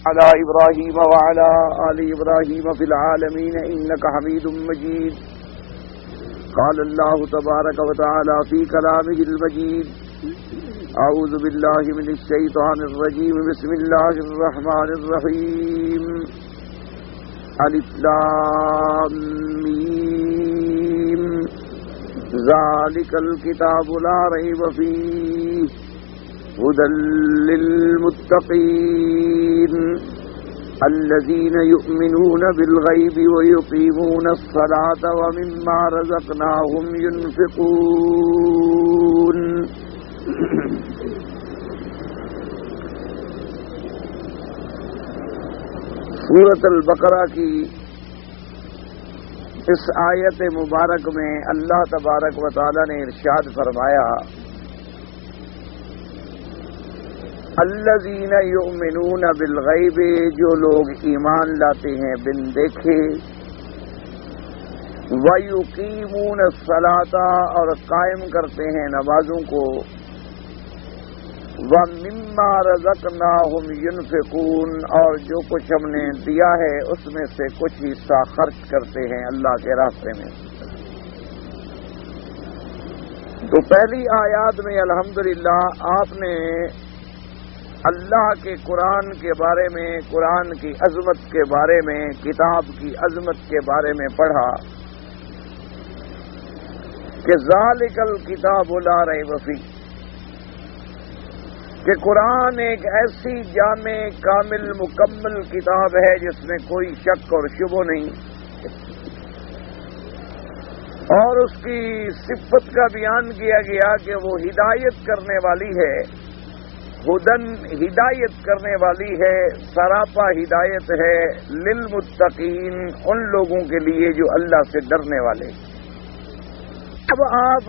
على إبراهيم وعلى آل إبراهيم في العالمين إنك حميد مجيد. قال الله تبارك وتعالى في كلامه المجيد: أعوذ بالله من الشيطان الرجيم. بسم الله الرحمن الرحيم. ألف لام ميم. ذلك الكتاب لا ريب فيه هدى للمتقين الذين يؤمنون بالغيب ويقيمون الصلاة ومما رزقناهم ينفقون. سورۃ البقرہ کی اس آیت مبارک میں اللہ تبارک و تعالی نے ارشاد فرمایا: الذین یؤمنون بالغیب، جو لوگ ایمان لاتے ہیں بن دیکھے، ویقیمون الصلاۃ، اور قائم کرتے ہیں نمازوں کو، ومما رزقناہم ینفقون، اور جو کچھ ہم نے دیا ہے اس میں سے کچھ حصہ خرچ کرتے ہیں اللہ کے راستے میں۔ تو پہلی آیات میں الحمدللہ آپ نے اللہ کے قرآن کے بارے میں، قرآن کی عظمت کے بارے میں، کتاب کی عظمت کے بارے میں پڑھا کہ ذالک الکتاب لا ریب فیہ، کہ قرآن ایک ایسی جامع کامل مکمل کتاب ہے جس میں کوئی شک اور شبہ نہیں، اور اس کی صفت کا بیان کیا گیا کہ وہ ہدایت کرنے والی ہے، ہدن ہدایت کرنے والی ہے، سراپا ہدایت ہے، للمتقین، ان لوگوں کے لیے جو اللہ سے ڈرنے والے۔ اب آپ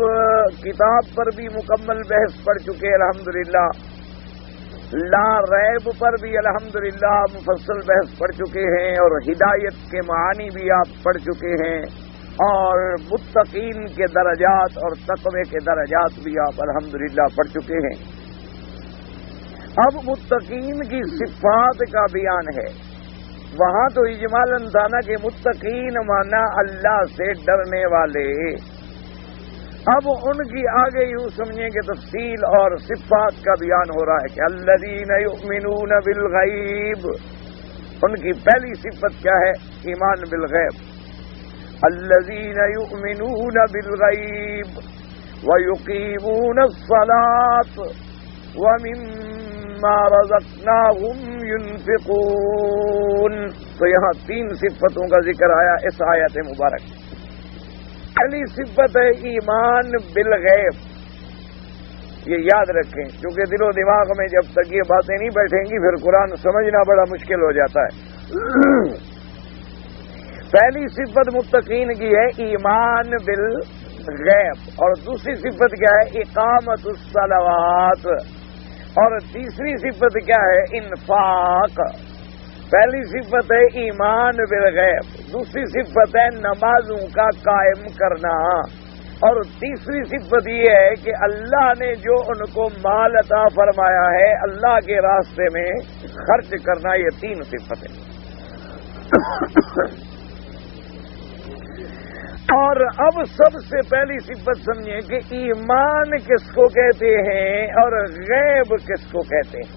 کتاب پر بھی مکمل بحث پڑھ چکے الحمدللہ، لا ریب پر بھی الحمدللہ مفصل بحث پڑھ چکے ہیں، اور ہدایت کے معانی بھی آپ پڑھ چکے ہیں، اور متقین کے درجات اور تقوی کے درجات بھی آپ الحمدللہ پڑھ چکے ہیں۔ اب متقین کی صفات کا بیان ہے۔ وہاں تو اجمالاً تھا نا کہ متقین مانا اللہ سے ڈرنے والے، اب ان کی آگے یوں سمجھیں کہ تفصیل اور صفات کا بیان ہو رہا ہے کہ الذین یؤمنون بالغیب، ان کی پہلی صفت کیا ہے؟ ایمان بالغیب۔ الذین یؤمنون بالغیب ویقیمون الصلاۃ ومما رزقناہم ينفقون۔ تو یہاں تین صفتوں کا ذکر آیا اس آیت مبارک۔ پہلی صفت ہے ایمان بالغیب، یہ یاد رکھیں، کیونکہ دل و دماغ میں جب تک یہ باتیں نہیں بیٹھیں گی پھر قرآن سمجھنا بڑا مشکل ہو جاتا ہے۔ پہلی صفت متقین کی ہے ایمان بالغیب، اور دوسری صفت کیا ہے؟ اقامت الصلوات، اور تیسری صفت کیا ہے؟ انفاق۔ پہلی صفت ہے ایمان بالغیب، دوسری صفت ہے نمازوں کا قائم کرنا، اور تیسری صفت یہ ہے کہ اللہ نے جو ان کو مال عطا فرمایا ہے اللہ کے راستے میں خرچ کرنا۔ یہ تین صفتیں۔ اور اب سب سے پہلی صفت سمجھیں کہ ایمان کس کو کہتے ہیں اور غیب کس کو کہتے ہیں۔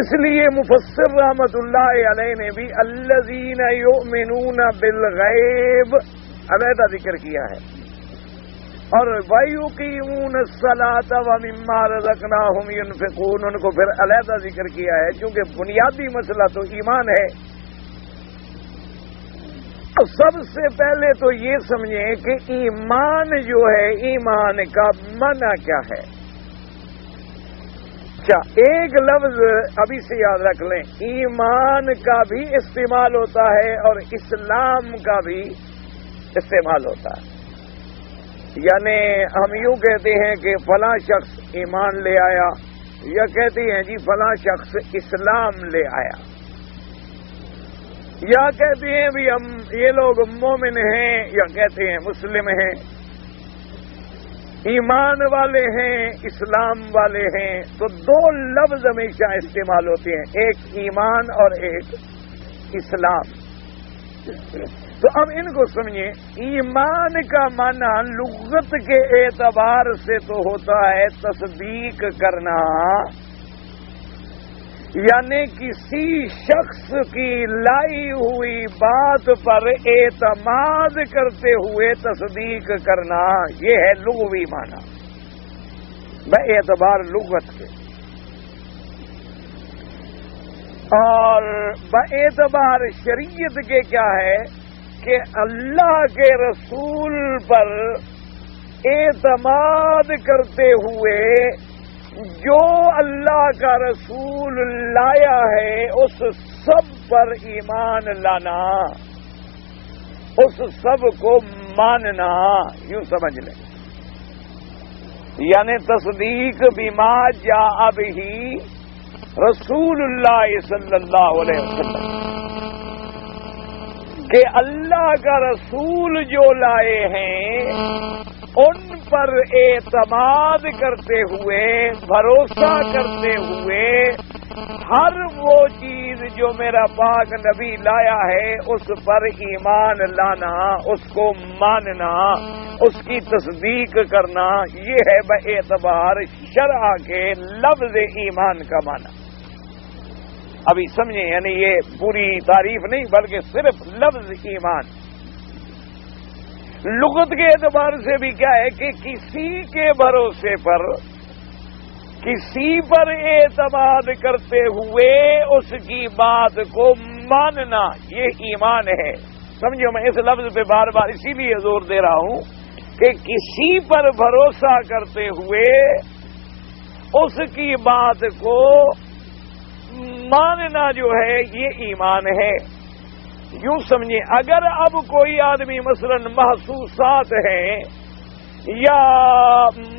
اس لیے مفسر رحمت اللہ علیہ نے بھی الذین یؤمنون بالغیب علیحدہ ذکر کیا ہے، اور وَيُقِيمُونَ الصَّلَاةَ وَمِمَّا رَزَقْنَاهُمْ يُنْفِقُونَ ان کو پھر علیحدہ ذکر کیا ہے، کیونکہ بنیادی مسئلہ تو ایمان ہے۔ سب سے پہلے تو یہ سمجھیں کہ ایمان جو ہے، ایمان کا معنی کیا ہے؟ اچھا، ایک لفظ ابھی سے یاد رکھ لیں، ایمان کا بھی استعمال ہوتا ہے اور اسلام کا بھی استعمال ہوتا ہے۔ یعنی ہم یوں کہتے ہیں کہ فلاں شخص ایمان لے آیا، یا کہتے ہیں جی فلاں شخص اسلام لے آیا، یا کہتے ہیں بھی ہم یہ لوگ مومن ہیں، یا کہتے ہیں مسلم ہیں۔ ایمان والے ہیں، اسلام والے ہیں، تو دو لفظ ہمیشہ استعمال ہوتے ہیں، ایک ایمان اور ایک اسلام۔ تو اب ان کو سمجھیں، ایمان کا معنی لغت کے اعتبار سے تو ہوتا ہے تصدیق کرنا، یعنی کسی شخص کی لائی ہوئی بات پر اعتماد کرتے ہوئے تصدیق کرنا، یہ ہے لغوی معنی بے اعتبار لغت کے۔ اور بے اعتبار شریعت کے کیا ہے کہ اللہ کے رسول پر اعتماد کرتے ہوئے جو اللہ کا رسول لایا ہے اس سب پر ایمان لانا، اس سب کو ماننا، یوں سمجھ لیں، یعنی تصدیق بما جاء بہ رسول اللہ صلی اللہ علیہ وسلم، کہ اللہ کا رسول جو لائے ہیں ان پر اعتماد کرتے ہوئے، بھروسہ کرتے ہوئے، ہر وہ چیز جو میرا پاک نبی لایا ہے اس پر ایمان لانا، اس کو ماننا، اس کی تصدیق کرنا، یہ ہے بے اعتبار شرع کے لفظ ایمان کا معنی۔ ابھی سمجھیں، یعنی یہ پوری تعریف نہیں بلکہ صرف لفظ ایمان۔ لغت کے اعتبار سے بھی کیا ہے کہ کسی کے بھروسے پر، کسی پر اعتماد کرتے ہوئے اس کی بات کو ماننا، یہ ایمان ہے۔ سمجھو، میں اس لفظ پہ بار بار اسی لیے زور دے رہا ہوں کہ کسی پر بھروسہ کرتے ہوئے اس کی بات کو ماننا جو ہے یہ ایمان ہے۔ یوں سمجھیں، اگر اب کوئی آدمی مثلا محسوسات ہیں یا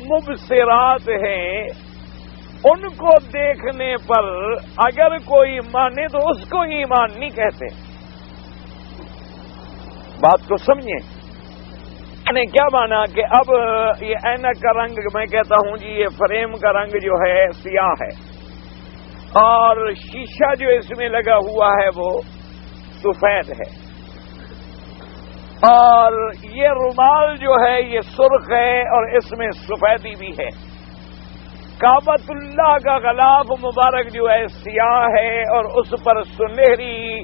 مبصرات ہیں، ان کو دیکھنے پر اگر کوئی مانے تو اس کو ایمان نہیں کہتے۔ بات کو سمجھیں، یعنی کیا مانا کہ اب یہ اینک کا رنگ، میں کہتا ہوں جی یہ فریم کا رنگ جو ہے سیاہ ہے، اور شیشہ جو اس میں لگا ہوا ہے وہ سفید ہے، اور یہ رومال جو ہے یہ سرخ ہے اور اس میں سفیدی بھی ہے، کعبۃ اللہ کا غلاف مبارک جو ہے سیاہ ہے اور اس پر سنہری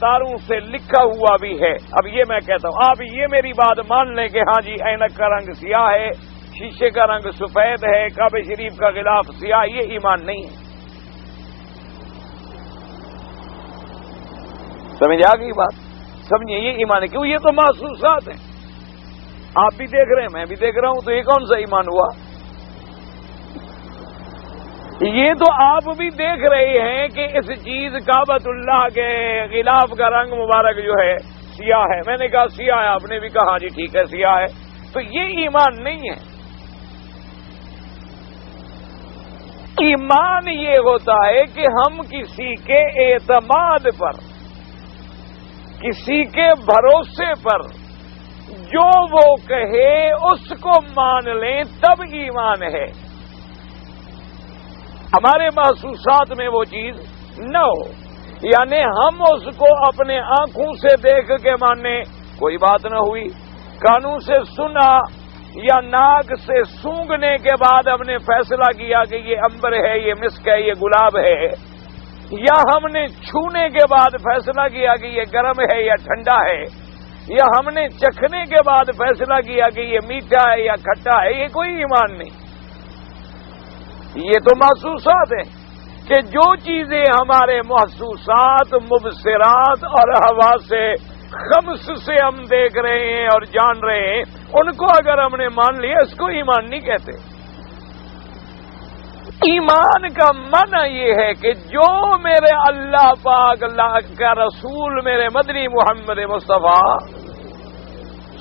تاروں سے لکھا ہوا بھی ہے۔ اب یہ میں کہتا ہوں، آپ یہ میری بات مان لیں کہ ہاں جی اینک کا رنگ سیاہ ہے، شیشے کا رنگ سفید ہے، کعبہ شریف کا غلاف سیاہ، یہ ایمان نہیں ہے۔ سمجھ آ گئی بات؟ سمجھیں، یہ ایمان ہے، کیوں؟ یہ تو محسوسات ہیں، آپ بھی دیکھ رہے ہیں، میں بھی دیکھ رہا ہوں، تو یہ کون سا ایمان ہوا؟ یہ تو آپ بھی دیکھ رہے ہیں کہ اس چیز کعبۃ اللہ کے غلاف کا رنگ مبارک جو ہے سیاہ ہے، میں نے کہا سیاہ ہے، آپ نے بھی کہا جی ٹھیک ہے سیاہ ہے، تو یہ ایمان نہیں ہے۔ ایمان یہ ہوتا ہے کہ ہم کسی کے اعتماد پر، کسی کے بھروسے پر جو وہ کہے اس کو مان لیں، تب ایمان ہے۔ ہمارے محسوسات میں وہ چیز نہ ہو، یعنی ہم اس کو اپنے آنکھوں سے دیکھ کے مانے، کوئی بات نہ ہوئی، کانوں سے سنا یا ناک سے سونگھنے کے بعد ہم نے فیصلہ کیا کہ یہ عنبر ہے، یہ مسک ہے، یہ گلاب ہے، یا ہم نے چھونے کے بعد فیصلہ کیا کہ یہ گرم ہے یا ٹھنڈا ہے، یا ہم نے چکھنے کے بعد فیصلہ کیا کہ یہ میٹھا ہے یا کھٹا ہے، یہ کوئی ایمان نہیں۔ یہ تو محسوسات ہیں کہ جو چیزیں ہمارے محسوسات، مبصرات اور حواس خمس سے ہم دیکھ رہے ہیں اور جان رہے ہیں، ان کو اگر ہم نے مان لیا، اس کو ایمان نہیں کہتے۔ ایمان کا معنی یہ ہے کہ جو میرے اللہ پاک کا رسول میرے مدنی محمد مصطفیٰ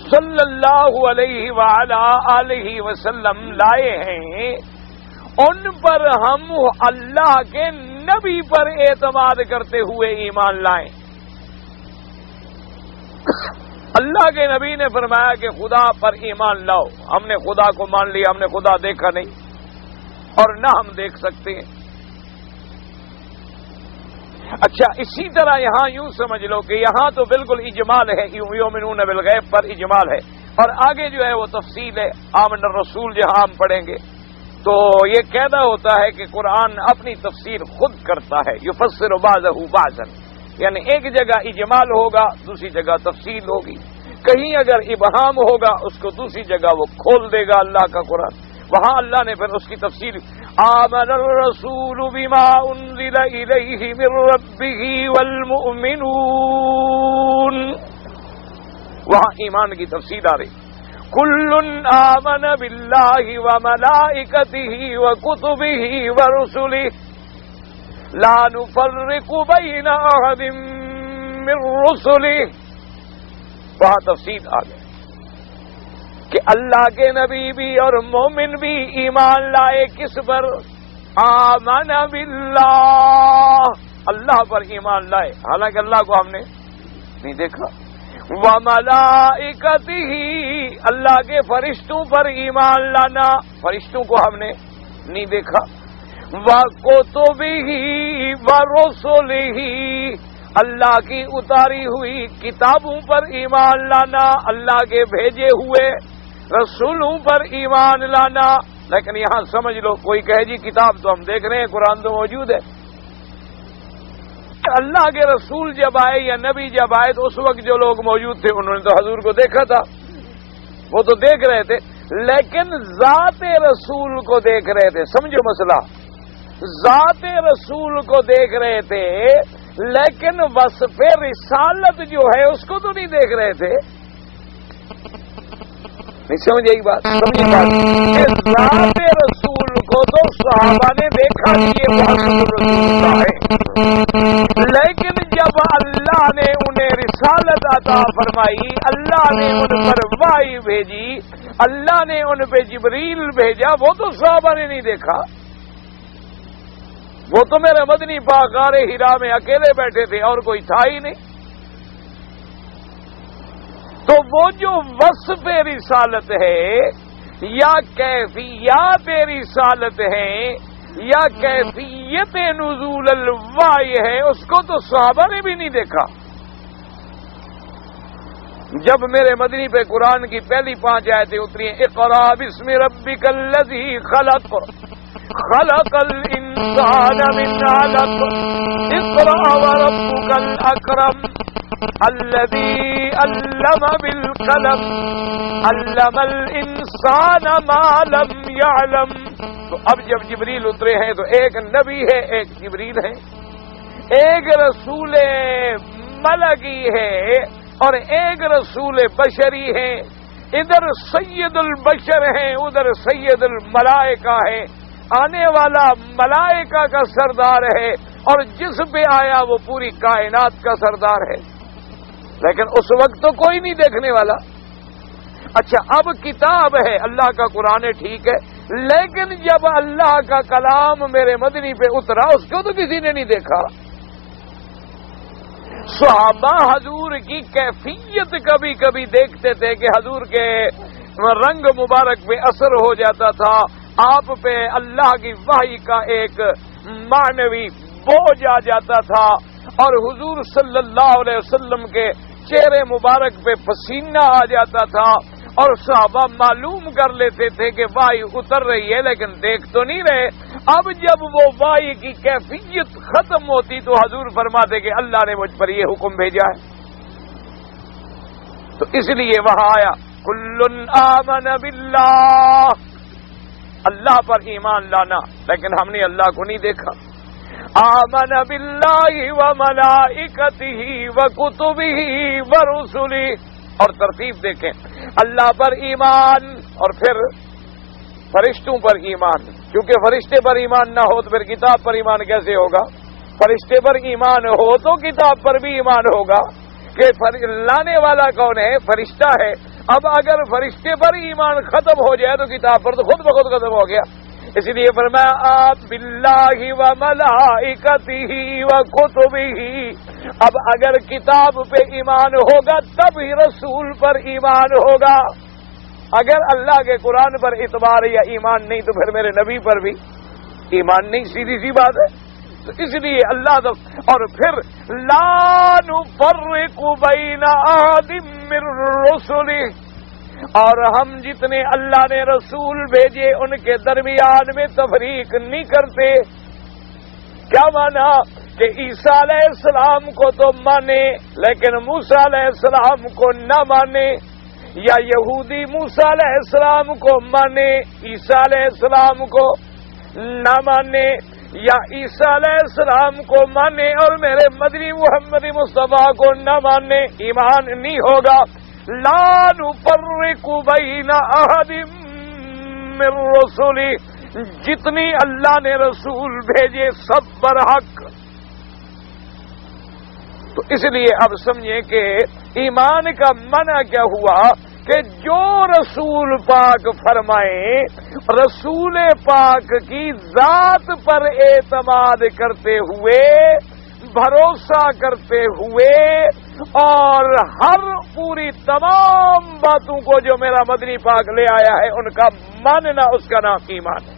صلی اللہ علیہ وآلہ آلہ وسلم لائے ہیں، ان پر ہم اللہ کے نبی پر اعتماد کرتے ہوئے ایمان لائیں۔ اللہ کے نبی نے فرمایا کہ خدا پر ایمان لاؤ. ہم نے خدا کو مان لیا, ہم نے خدا دیکھا نہیں اور نہ ہم دیکھ سکتے ہیں. اچھا, اسی طرح یہاں یوں سمجھ لو کہ یہاں تو بالکل اجمال ہے, یؤمنون بالغیب پر اجمال ہے, اور آگے جو ہے وہ تفصیل ہے. آمن الرسول جہاں ہم پڑھیں گے تو یہ قاعدہ ہوتا ہے کہ قرآن اپنی تفسیر خود کرتا ہے. یفسر بعضہ بعضا, یعنی ایک جگہ اجمال ہوگا, دوسری جگہ تفصیل ہوگی. کہیں اگر ابہام ہوگا اس کو دوسری جگہ وہ کھول دے گا اللہ کا قرآن. وہاں اللہ نے پھر اس کی تفصیل آمن الرسول بما انزل الیہ من ربہ والمؤمنون, وہاں ایمان کی تفصیل آ رہی. کل آمن باللہ وملائکتہ وکتبہ ورسلہ لا نفرق بین احد من رسلہ. وہاں تفصیل آ گئی کہ اللہ کے نبی بھی اور مومن بھی ایمان لائے کس پر؟ آمن باللہ, اللہ پر ایمان لائے, حالانکہ اللہ کو ہم نے نہیں دیکھا. وملائکتہ, اللہ کے فرشتوں پر ایمان لانا, فرشتوں کو ہم نے نہیں دیکھا. وکتبہ ورسلہ, اللہ کی اتاری ہوئی کتابوں پر ایمان لانا, اللہ کے بھیجے ہوئے رسولوں پر ایمان لانا. لیکن یہاں سمجھ لو, کوئی کہے جی کتاب تو ہم دیکھ رہے ہیں, قرآن تو موجود ہے. اللہ کے رسول جب آئے یا نبی جب آئے تو اس وقت جو لوگ موجود تھے انہوں نے تو حضور کو دیکھا تھا, وہ تو دیکھ رہے تھے, لیکن ذات رسول کو دیکھ رہے تھے. سمجھو مسئلہ, ذات رسول کو دیکھ رہے تھے لیکن وصف رسالت جو ہے اس کو تو نہیں دیکھ رہے تھے. نہیں سمجھ آئی بات؟ سمجھے بات, ذات رسول کو تو صحابہ نے دیکھا یہ محمد رسول اللہ ہے, لیکن جب اللہ نے انہیں رسالت عطا فرمائی, اللہ نے ان پر وحی بھیجی, اللہ نے ان پہ جبریل بھیجا, وہ تو صحابہ نے نہیں دیکھا. وہ تو میرے مدنی پاک غار ہرا میں اکیلے بیٹھے تھے اور کوئی تھا ہی نہیں. تو وہ جو وصف رسالت ہے یا کیفیات رسالت ہے یا کیفیت نزول الوحی ہے, اس کو تو صحابہ نے بھی نہیں دیکھا. جب میرے مدنی پہ قرآن کی پہلی 5 آیتیں اتری ہیں, اقرا بسم ربک الذی خلق, خلق الانسان من علق, اقرا وربک الاکرم الذی علم بالقلم علم الانسان ما لم یعلم. تو اب جب جبریل اترے ہیں تو ایک نبی ہے, ایک جبریل ہے, ایک رسول ملکی ہے اور ایک رسول بشری ہے. ادھر سید البشر ہیں, ادھر سید الملائکہ ہے. آنے والا ملائکہ کا سردار ہے اور جس پہ آیا وہ پوری کائنات کا سردار ہے. لیکن اس وقت تو کوئی نہیں دیکھنے والا. اچھا, اب کتاب ہے اللہ کا قرآن, ٹھیک ہے, لیکن جب اللہ کا کلام میرے مدنی پہ اترا اس کو تو کسی نے نہیں دیکھا. صحابہ حضور کی کیفیت کبھی کبھی دیکھتے تھے کہ حضور کے رنگ مبارک پہ اثر ہو جاتا تھا, آپ پہ اللہ کی وحی کا ایک معنوی بوجھ آ جاتا تھا, اور حضور صلی اللہ علیہ وسلم کے چہرے مبارک پہ پسینہ آ جاتا تھا, اور صحابہ معلوم کر لیتے تھے کہ وحی اتر رہی ہے لیکن دیکھ تو نہیں رہے. اب جب وہ وحی کی کیفیت ختم ہوتی تو حضور فرماتے کہ اللہ نے مجھ پر یہ حکم بھیجا ہے. تو اس لیے وہاں آیا کل آمن باللہ, اللہ پر ایمان لانا, لیکن ہم نے اللہ کو نہیں دیکھا. آمن باللہ وملائکتہ وکتبہ ورسلہ, اور ترتیب دیکھیں, اللہ پر ایمان اور پھر فرشتوں پر ایمان. کیونکہ فرشتے پر ایمان نہ ہو تو پھر کتاب پر ایمان کیسے ہوگا؟ فرشتے پر ایمان ہو تو کتاب پر بھی ایمان ہوگا. کہ لانے والا کون ہے؟ فرشتہ ہے. اب اگر فرشتے پر ایمان ختم ہو جائے تو کتاب پر تو خود بخود ختم ہو گیا. اس لیے فرمایا آپ باللہ و ملائکتہ و کتبہ، اب اگر کتاب پہ ایمان ہوگا تب ہی رسول پر ایمان ہوگا، اگر اللہ کے قرآن پر اعتبار یا ایمان نہیں تو پھر میرے نبی پر بھی ایمان نہیں، سیدھی سی بات ہے۔ تو اس لیے اللہ اور پھر لا نفرق بین احد من رسلہ، اور ہم جتنے اللہ نے رسول بھیجے ان کے درمیان میں تفریق نہیں کرتے۔ کیا مانا کہ عیسیٰ علیہ السلام کو تو مانے لیکن موسیٰ علیہ السلام کو نہ مانے، یا یہودی موسیٰ علیہ السلام کو مانے عیسیٰ علیہ السلام کو نہ مانے، یا عیسیٰ علیہ السلام کو مانے اور میرے مدنی محمد مصطفیٰ کو نہ مانے، ایمان نہیں ہوگا۔ لا نفرق بین احد من رسلہ، جتنی اللہ نے رسول بھیجے سب برحق۔ تو اس لیے اب سمجھیں کہ ایمان کا معنی کیا ہوا کہ جو رسول پاک فرمائے، رسول پاک کی ذات پر اعتماد کرتے ہوئے، بھروسہ کرتے ہوئے، اور ہر پوری تمام باتوں کو جو میرا مدنی پاک لے آیا ہے ان کا ماننا، اس کا نام ایمان ہے۔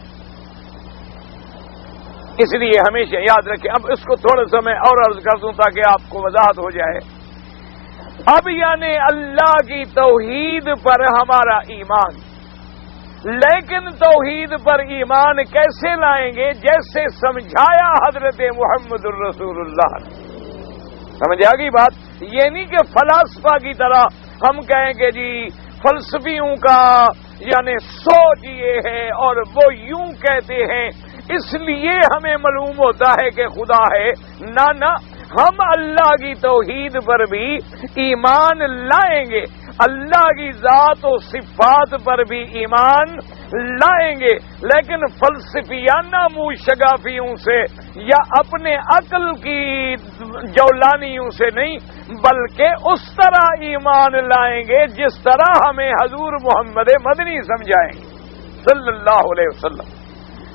اس لیے ہمیشہ یاد رکھیں۔ اب اس کو تھوڑا سا میں اور عرض کر دوں تاکہ آپ کو وضاحت ہو جائے۔ اب یعنی اللہ کی توحید پر ہمارا ایمان، لیکن توحید پر ایمان کیسے لائیں گے؟ جیسے سمجھایا حضرت محمد الرسول اللہ نے۔ سمجھ آ گئی بات؟ یہ نہیں کہ فلاسفہ کی طرح ہم کہیں کہ جی فلسفیوں کا یعنی سوچ یہ ہے اور وہ یوں کہتے ہیں اس لیے ہمیں معلوم ہوتا ہے کہ خدا ہے۔ نہ، ہم اللہ کی توحید پر بھی ایمان لائیں گے، اللہ کی ذات و صفات پر بھی ایمان لائیں گے، لیکن فلسفیانہ منہ شگافیوں سے یا اپنے عقل کی جولانیوں سے نہیں، بلکہ اس طرح ایمان لائیں گے جس طرح ہمیں حضور محمد مدنی سمجھائیں گے صلی اللہ علیہ وسلم۔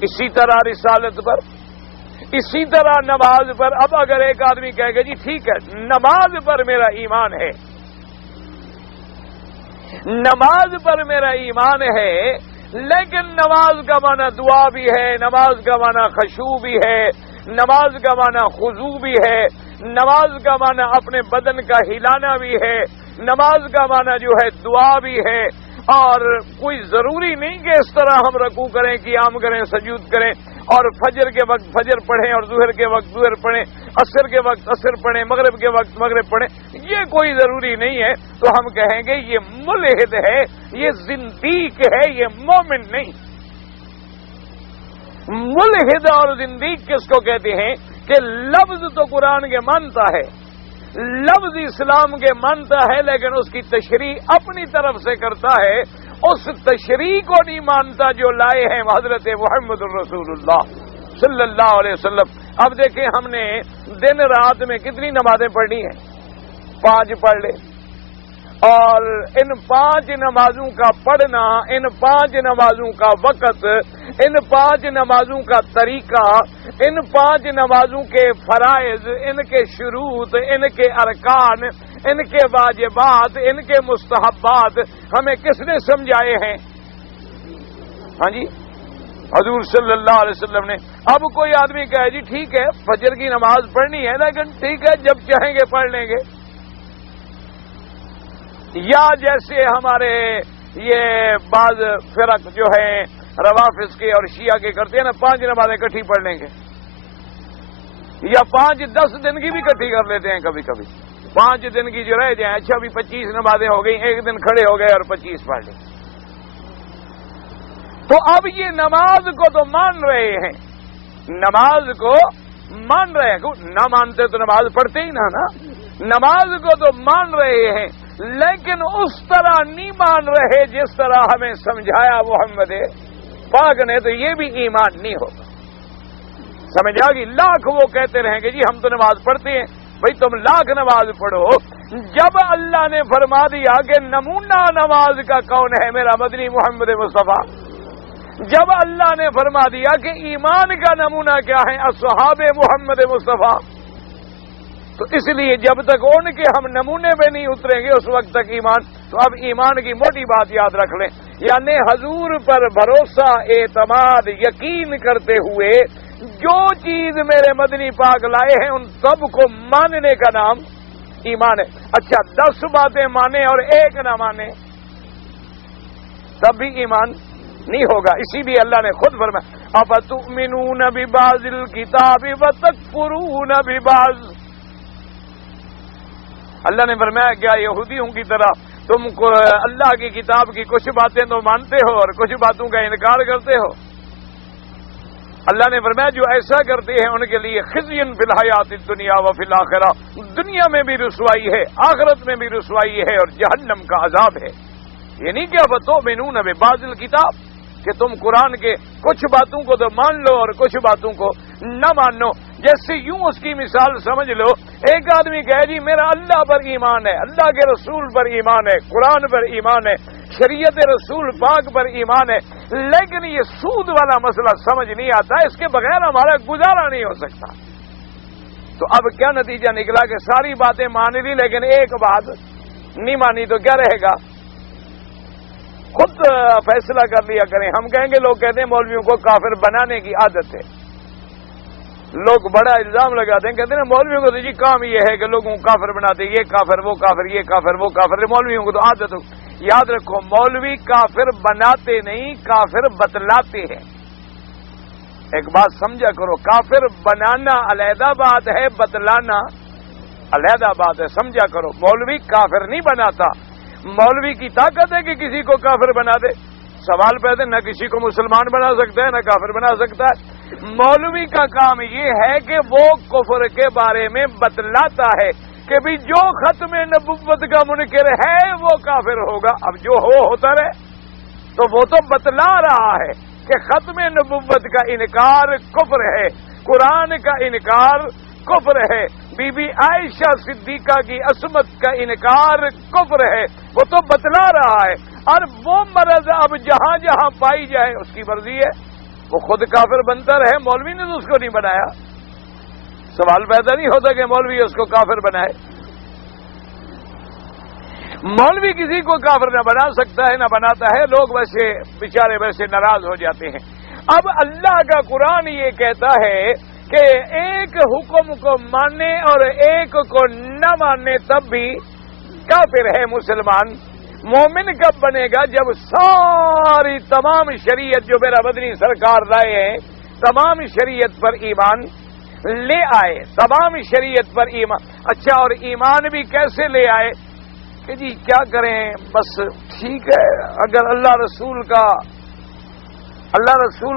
اسی طرح رسالت پر، اسی طرح نماز پر۔ اب اگر ایک آدمی کہے گا جی ٹھیک ہے نماز پر میرا ایمان ہے، نماز پر میرا ایمان ہے، لیکن نماز کا معنی دعا بھی ہے، نماز کا معنی خشوع بھی ہے، نماز کا معنی خضوع بھی ہے، نماز کا معنی اپنے بدن کا ہلانا بھی ہے، نماز کا معنی جو ہے دعا بھی ہے، اور کوئی ضروری نہیں کہ اس طرح ہم رکوع کریں، قیام کریں، سجود کریں، اور فجر کے وقت فجر پڑھیں اور ظہر کے وقت ظہر پڑھیں، عصر کے وقت عصر پڑھیں، مغرب کے وقت مغرب پڑھیں، یہ کوئی ضروری نہیں ہے۔ تو ہم کہیں گے یہ ملحد ہے، یہ زندیق ہے، یہ مومن نہیں۔ ملحد اور زندیق کس کو کہتے ہیں کہ لفظ تو قرآن کے مانتا ہے، لفظ اسلام کے مانتا ہے، لیکن اس کی تشریح اپنی طرف سے کرتا ہے، اس تشریح کو نہیں مانتا جو لائے ہیں حضرت محمد الرسول اللہ صلی اللہ علیہ وسلم۔ اب دیکھیں ہم نے دن رات میں کتنی نمازیں پڑھنی ہیں؟ 5 پڑھ لے، اور ان 5 نمازوں کا پڑھنا، ان 5 نمازوں کا وقت، ان 5 نمازوں کا طریقہ، ان 5 نمازوں کے فرائض، ان کے شروط، ان کے ارکان، ان کے واجبات، ان کے مستحبات ہمیں کس نے سمجھائے ہیں؟ ہاں جی، حضور صلی اللہ علیہ وسلم نے۔ اب کوئی آدمی کہے جی ٹھیک ہے فجر کی نماز پڑھنی ہے، لیکن ٹھیک ہے جب چاہیں گے پڑھ لیں گے، یا جیسے ہمارے یہ بعض فرق جو ہیں روافض کے اور شیعہ کے کرتے ہیں نا، 5 نمازیں اکٹھی پڑھ لیں گے، یا 5-10 دن کی بھی اکٹھی کر لیتے ہیں کبھی کبھی، 5 دن کی جو رہ جائیں، اچھا بھی 25 نمازیں ہو گئی، ایک دن کھڑے ہو گئے اور 25 پڑھ لی۔ تو اب یہ نماز کو تو مان رہے ہیں، نماز کو مان رہے ہیں، نہ مانتے تو نماز پڑھتے ہی نہ، نماز کو تو مان رہے ہیں، لیکن اس طرح نہیں مان رہے جس طرح ہمیں سمجھایا محمد پاک نے، تو یہ بھی ایمان نہیں ہوگا۔ سمجھ آ گئی؟ لاکھ وہ کہتے رہیں گے جی ہم تو نماز پڑھتے ہیں، بھئی تم لاکھ نماز پڑھو، جب اللہ نے فرما دیا کہ نمونہ نماز کا کون ہے؟ میرا مدنی محمد مصطفیٰ۔ جب اللہ نے فرما دیا کہ ایمان کا نمونہ کیا ہے اصحاب محمد مصطفیٰ، تو اس لیے جب تک ان کے ہم نمونے پہ نہیں اتریں گے اس وقت تک ایمان. تو اب ایمان کی موٹی بات یاد رکھ لیں، یعنی حضور پر بھروسہ، اعتماد، یقین کرتے ہوئے جو چیز میرے مدنی پاک لائے ہیں ان سب کو ماننے کا نام ایمان ہے. اچھا 10 باتیں مانے اور ایک نہ مانے تب بھی ایمان نہیں ہوگا. اسی لیے اللہ نے خود فرمایا افتؤمنون ببعض الکتاب وتکفرون ببعض. اللہ نے فرمایا کیا یہودیوں کی طرح تم کو اللہ کی کتاب کی کچھ باتیں تو مانتے ہو اور کچھ باتوں کا انکار کرتے ہو؟ اللہ نے فرمایا جو ایسا کرتے ہیں ان کے لیے خزی فی الحیات الدنیا و فی الآخرہ، دنیا میں بھی رسوائی ہے، آخرت میں بھی رسوائی ہے اور جہنم کا عذاب ہے. یہ نہیں کہ افتؤمنون ببعض الکتاب کہ تم قرآن کے کچھ باتوں کو تو مان لو اور کچھ باتوں کو نہ مانو. جیسے یوں اس کی مثال سمجھ لو، ایک آدمی کہے جی میرا اللہ پر ایمان ہے، اللہ کے رسول پر ایمان ہے، قرآن پر ایمان ہے، شریعت رسول پاک پر ایمان ہے، لیکن یہ سود والا مسئلہ سمجھ نہیں آتا، اس کے بغیر ہمارا گزارا نہیں ہو سکتا. تو اب کیا نتیجہ نکلا کہ ساری باتیں مان لی لیکن ایک بات نہیں مانی تو کیا رہے گا؟ خود فیصلہ کر لیا کریں. ہم کہیں گے لوگ کہتے ہیں مولویوں کو کافر بنانے کی عادت ہے. لوگ بڑا الزام لگاتے ہیں، کہتے ہیں مولویوں کو تو جی کام یہ ہے کہ لوگوں کو کافر بناتے، یہ کافر وہ کافر یہ کافر وہ کافر. مولویوں کو تو عادت ہو. یاد رکھو مولوی کافر بناتے نہیں، کافر بتلاتے ہیں. ایک بات سمجھا کرو، کافر بنانا علیحدہ بات ہے، بتلانا علیحدہ بات ہے. سمجھا کرو مولوی کافر نہیں بناتا. مولوی کی طاقت ہے کہ کسی کو کافر بنا دے. سوال پیدا نہ کسی کو مسلمان بنا سکتا ہے نہ کافر بنا سکتا ہے. مولوی کا کام یہ ہے کہ وہ کفر کے بارے میں بتلاتا ہے کہ بھی جو ختم نبوت کا منکر ہے وہ کافر ہوگا. اب جو ہوتا رہے تو وہ تو بتلا رہا ہے کہ ختم نبوت کا انکار کفر ہے، قرآن کا انکار کفر ہے، بی بی عائشہ صدیقہ کی عصمت کا انکار کفر ہے. وہ تو بتلا رہا ہے. اور وہ مرض اب جہاں جہاں پائی جائے اس کی مرضی ہے، وہ خود کافر بنتا رہے. مولوی نے تو اس کو نہیں بنایا. سوال پیدا نہیں ہوتا کہ مولوی اس کو کافر بنائے. مولوی کسی کو کافر نہ بنا سکتا ہے نہ بناتا ہے. لوگ ویسے بیچارے ویسے ناراض ہو جاتے ہیں. اب اللہ کا قرآن یہ کہتا ہے کہ ایک حکم کو ماننے اور ایک کو نہ ماننے تب بھی کافر ہے مسلمان. مومن کب بنے گا؟ جب ساری تمام شریعت جو میرا مدنی سرکار لائے ہیں تمام شریعت پر ایمان لے آئے، تمام شریعت پر ایمان. اچھا اور ایمان بھی کیسے لے آئے کہ جی کیا کریں، بس ٹھیک ہے اگر اللہ رسول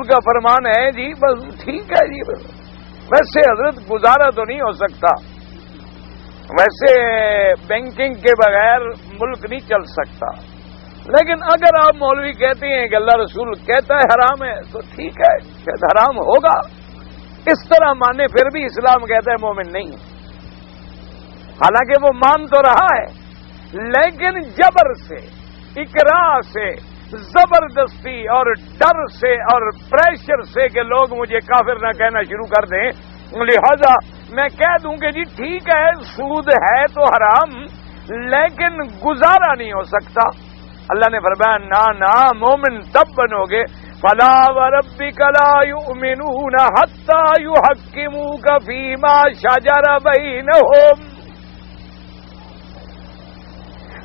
کا فرمان ہے جی بس ٹھیک ہے جی. ویسے حضرت گزارا تو نہیں ہو سکتا، ویسے بینکنگ کے بغیر ملک نہیں چل سکتا، لیکن اگر آپ مولوی کہتے ہیں کہ اللہ رسول کہتا ہے حرام ہے تو ٹھیک ہے شاید حرام ہوگا. اس طرح مانے پھر بھی اسلام کہتا ہے مومن نہیں. حالانکہ وہ مان تو رہا ہے لیکن جبر سے، اکراہ سے، زبردستی اور ڈر سے اور پریشر سے کہ لوگ مجھے کافر نہ کہنا شروع کر دیں، لہذا میں کہہ دوں کہ جی ٹھیک ہے سود ہے تو حرام لیکن گزارا نہیں ہو سکتا. اللہ نے فرمایا نہ مومن تب بنو گے فلا وربک لا یؤمنون حتی یحکموک فیما شجر بینہم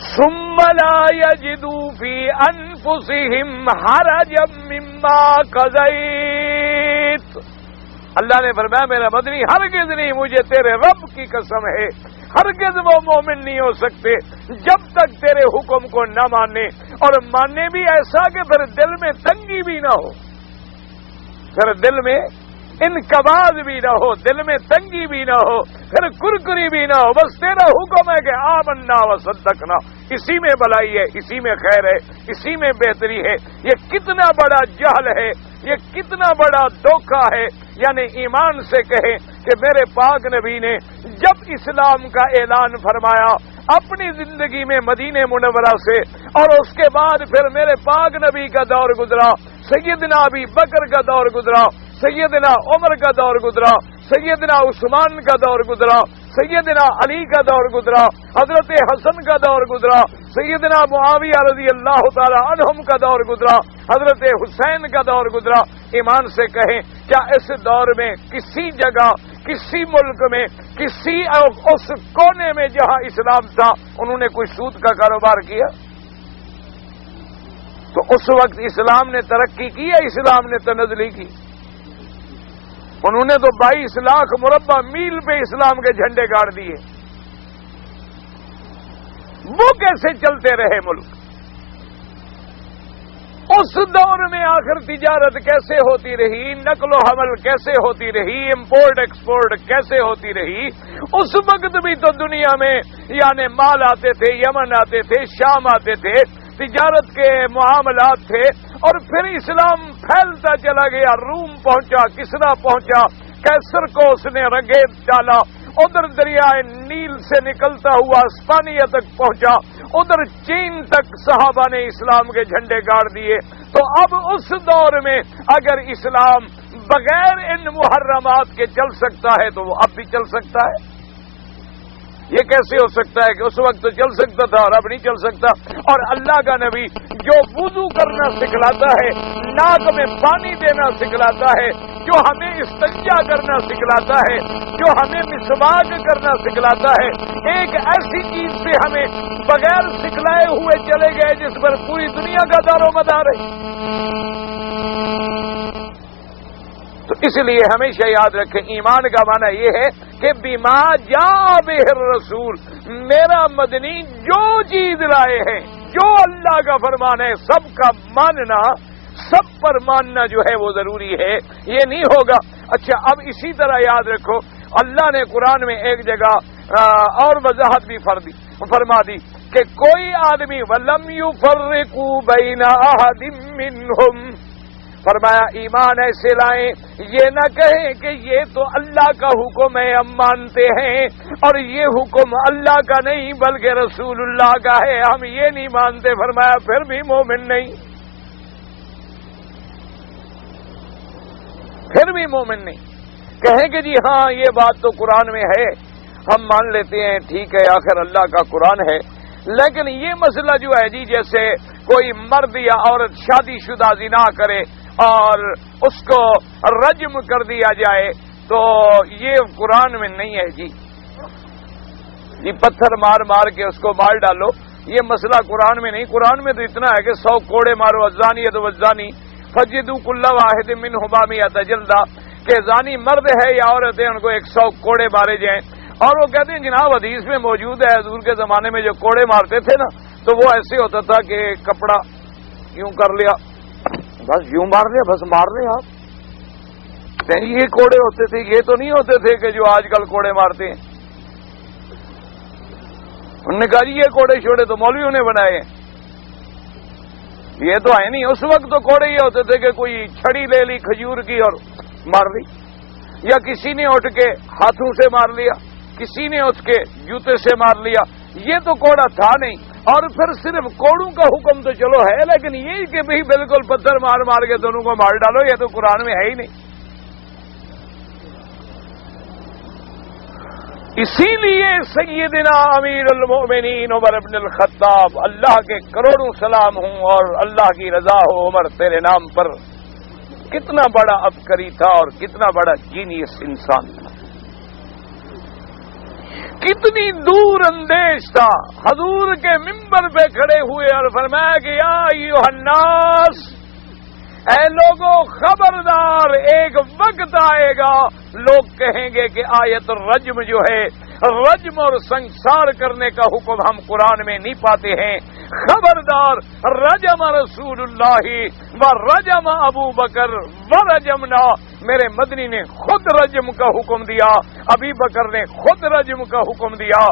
ثم لا یجدوا فی انفسہم حرجا مما قضیت. اللہ نے فرمایا میرا مدنی ہرگز نہیں، مجھے تیرے رب کی قسم ہے ہرگز وہ مومن نہیں ہو سکتے جب تک تیرے حکم کو نہ مانے، اور ماننے بھی ایسا کہ پھر دل میں تنگی بھی نہ ہو، پھر دل میں انقباض بھی نہ ہو، دل میں تنگی بھی نہ ہو، پھر کرکری بھی نہ ہو. بس تیرا حکم ہے کہ آمنا وصدقنا، اسی میں بھلائی ہے، اسی میں خیر ہے، اسی میں بہتری ہے. یہ کتنا بڑا جہل ہے، یہ کتنا بڑا دھوکہ ہے. یعنی ایمان سے کہیں کہ میرے پاک نبی نے جب اسلام کا اعلان فرمایا اپنی زندگی میں مدینہ منورہ سے، اور اس کے بعد پھر میرے پاک نبی کا دور گزرا، سیدنا ابی بکر کا دور گزرا، سیدنا عمر کا دور گزرا، سیدنا عثمان کا دور گزرا، سیدنا علی کا دور گزرا، حضرت حسن کا دور گزرا، سیدنا معاویہ رضی اللہ تعالی عنہم کا دور گزرا، حضرت حسین کا دور گزرا۔ ایمان سے کہیں کیا اس دور میں کسی جگہ، کسی ملک میں، کسی اس کونے میں جہاں اسلام تھا انہوں نے کوئی سود کا کاروبار کیا؟ تو اس وقت اسلام نے ترقی کی ہے، اسلام نے تنزلی کی؟ انہوں نے تو 22 لاکھ مربع میل پہ اسلام کے جھنڈے گاڑ دیے۔ وہ کیسے چلتے رہے ملک؟ اس دور میں آخر تجارت کیسے ہوتی رہی، نقل و حمل کیسے ہوتی رہی، امپورٹ ایکسپورٹ کیسے ہوتی رہی؟ اس وقت بھی تو دنیا میں یعنی مال آتے تھے، یمن آتے تھے، شام آتے تھے، تجارت کے معاملات تھے، اور پھر اسلام پھیلتا چلا گیا، روم پہنچا، کسرا پہنچا، کیسر کو اس نے رنگیت ڈالا، ادھر دریائے نیل سے نکلتا ہوا اسپانیہ تک پہنچا، ادھر چین تک صحابہ نے اسلام کے جھنڈے گاڑ دیے۔ تو اب اس دور میں اگر اسلام بغیر ان محرمات کے چل سکتا ہے تو وہ اب بھی چل سکتا ہے؟ یہ کیسے ہو سکتا ہے کہ اس وقت تو چل سکتا تھا اور اب نہیں چل سکتا؟ اور اللہ کا نبی جو وضو کرنا سکھلاتا ہے، ناک میں پانی دینا سکھلاتا ہے، جو ہمیں استنجا کرنا سکھلاتا ہے، جو ہمیں مسواک کرنا سکھلاتا ہے، ایک ایسی چیز سے ہمیں بغیر سکھلائے ہوئے چلے گئے جس پر پوری دنیا کا دار و مدار ہے۔ تو اس لیے ہمیشہ یاد رکھیں، ایمان کا معنی یہ ہے کہ بما جاء بہ الرسول، میرا مدنی جو چیز لائے ہیں، جو اللہ کا فرمان ہے، سب کا ماننا، سب پر ماننا جو ہے وہ ضروری ہے، یہ نہیں ہوگا۔ اچھا، اب اسی طرح یاد رکھو، اللہ نے قرآن میں ایک جگہ اور وضاحت بھی فرما دی کہ کوئی آدمی وَلَمْ يُفَرِّقُوا بَيْنَ أَحَدٍ مِّنْهُمْ، فرمایا ایمان ایسے لائیں، یہ نہ کہیں کہ یہ تو اللہ کا حکم ہے ہم مانتے ہیں، اور یہ حکم اللہ کا نہیں بلکہ رسول اللہ کا ہے، ہم یہ نہیں مانتے، فرمایا پھر بھی مومن نہیں، پھر بھی مومن نہیں۔ کہیں کہ جی ہاں یہ بات تو قرآن میں ہے، ہم مان لیتے ہیں، ٹھیک ہے آخر اللہ کا قرآن ہے، لیکن یہ مسئلہ جو ہے جی جیسے کوئی مرد یا عورت شادی شدہ زنا کرے اور اس کو رجم کر دیا جائے تو یہ قرآن میں نہیں ہے جی پتھر مار مار کے اس کو مار ڈالو، یہ مسئلہ قرآن میں نہیں۔ قرآن میں تو اتنا ہے کہ 100 کوڑے مارو، الزانیۃ والزانی فجلدوا کل واحد منہما 100 جلدہ، کہ زانی مرد ہے یا عورت ہے ان کو 100 کوڑے مارے جائیں۔ اور وہ کہتے ہیں جناب حدیث میں موجود ہے، حضور کے زمانے میں جو کوڑے مارتے تھے نا تو وہ ایسے ہوتا تھا کہ کپڑا یوں کر لیا، بس یوں مار لیا، بس مار لیا آپ، یہ کوڑے ہوتے تھے، یہ تو نہیں ہوتے تھے کہ جو آج کل کوڑے مارتے ہیں۔ انہوں نے کہا جی یہ کوڑے چھوڑے تو مولویوں نے بنائے ہیں، یہ تو ہے نہیں، اس وقت تو کوڑے یہ ہوتے تھے کہ کوئی چھڑی لے لی کھجور کی اور مار لی، یا کسی نے اٹھ کے ہاتھوں سے مار لیا، کسی نے اس کے جوتے سے مار لیا، یہ تو کوڑا تھا نہیں۔ اور پھر صرف کوڑوں کا حکم تو چلو ہے، لیکن یہ کہ بھی بالکل پتھر مار مار کے دونوں کو مار ڈالو، یہ تو قرآن میں ہے ہی نہیں۔ اسی لیے سیدنا امیر المؤمنین عمر بن الخطاب، اللہ کے کروڑوں سلام ہوں اور اللہ کی رضا ہو عمر تیرے نام پر، کتنا بڑا عبقری تھا اور کتنا بڑا جینیس انسان تھا، کتنی دور اندیش تھا۔ حضور کے منبر پہ کھڑے ہوئے اور فرمایا کہ یا ایھا الناس، اے لوگوں خبردار، ایک وقت آئے گا لوگ کہیں گے کہ آیت الرجم جو ہے، رجم اور سنسار کرنے کا حکم ہم قرآن میں نہیں پاتے ہیں، خبردار، رجم رسول اللہ و رجم ابو بکر و رجمنا، میرے مدنی نے خود رجم کا حکم دیا، ابی بکر نے خود رجم کا حکم دیا،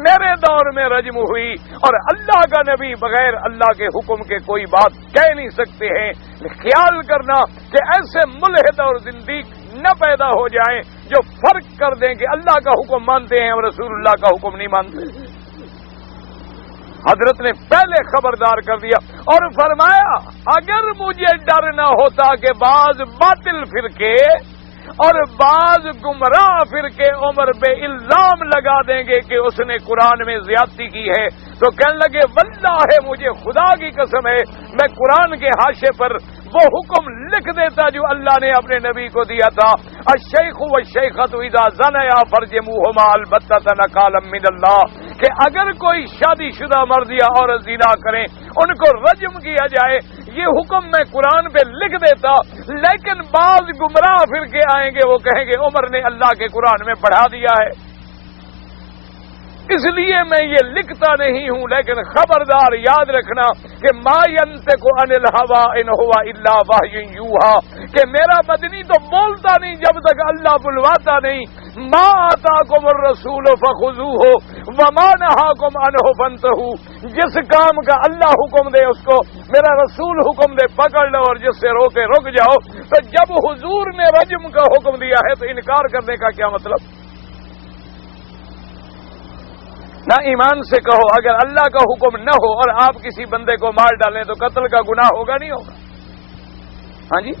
میرے دور میں رجم ہوئی، اور اللہ کا نبی بغیر اللہ کے حکم کے کوئی بات کہہ نہیں سکتے ہیں۔ خیال کرنا کہ ایسے ملحد اور زندیق نہ پیدا ہو جائیں جو فرق کر دیں کہ اللہ کا حکم مانتے ہیں اور رسول اللہ کا حکم نہیں مانتے۔ حضرت نے پہلے خبردار کر دیا اور فرمایا اگر مجھے ڈر نہ ہوتا کہ بعض باطل فرقے اور بعض گمراہ فرقے عمر پہ الزام لگا دیں گے کہ اس نے قرآن میں زیادتی کی ہے، تو کہنے لگے واللہ مجھے خدا کی قسم ہے میں قرآن کے حاشے پر وہ حکم لکھ دیتا جو اللہ نے اپنے نبی کو دیا تھا، الشیخ والشیخۃ اذا زنیا فرجموہما البتۃ نکالا من اللہ، کہ اگر کوئی شادی شدہ مرد یا عورت زنا کریں ان کو رجم کیا جائے، یہ حکم میں قرآن پہ لکھ دیتا، لیکن بعض گمراہ فرقے آئیں گے وہ کہیں گے عمر نے اللہ کے قرآن میں پڑھا دیا ہے، اس لیے میں یہ لکھتا نہیں ہوں، لیکن خبردار یاد رکھنا کہ ما ینطق عن الہوی ان ہوا الا وحی یوحی، کہ میرا مدنی تو بولتا نہیں جب تک اللہ بلواتا نہیں، ما آتاکم الرسول فخذوہ وما نہاکم عنہ فانتہوا، جس کام کا اللہ حکم دے اس کو میرا رسول حکم دے پکڑ لو اور جس سے روکے رک جاؤ، تو جب حضور نے رجم کا حکم دیا ہے تو انکار کرنے کا کیا مطلب؟ نہ ایمان سے کہو اگر اللہ کا حکم نہ ہو اور آپ کسی بندے کو مار ڈالیں تو قتل کا گناہ ہوگا نہیں ہوگا؟ ہاں جی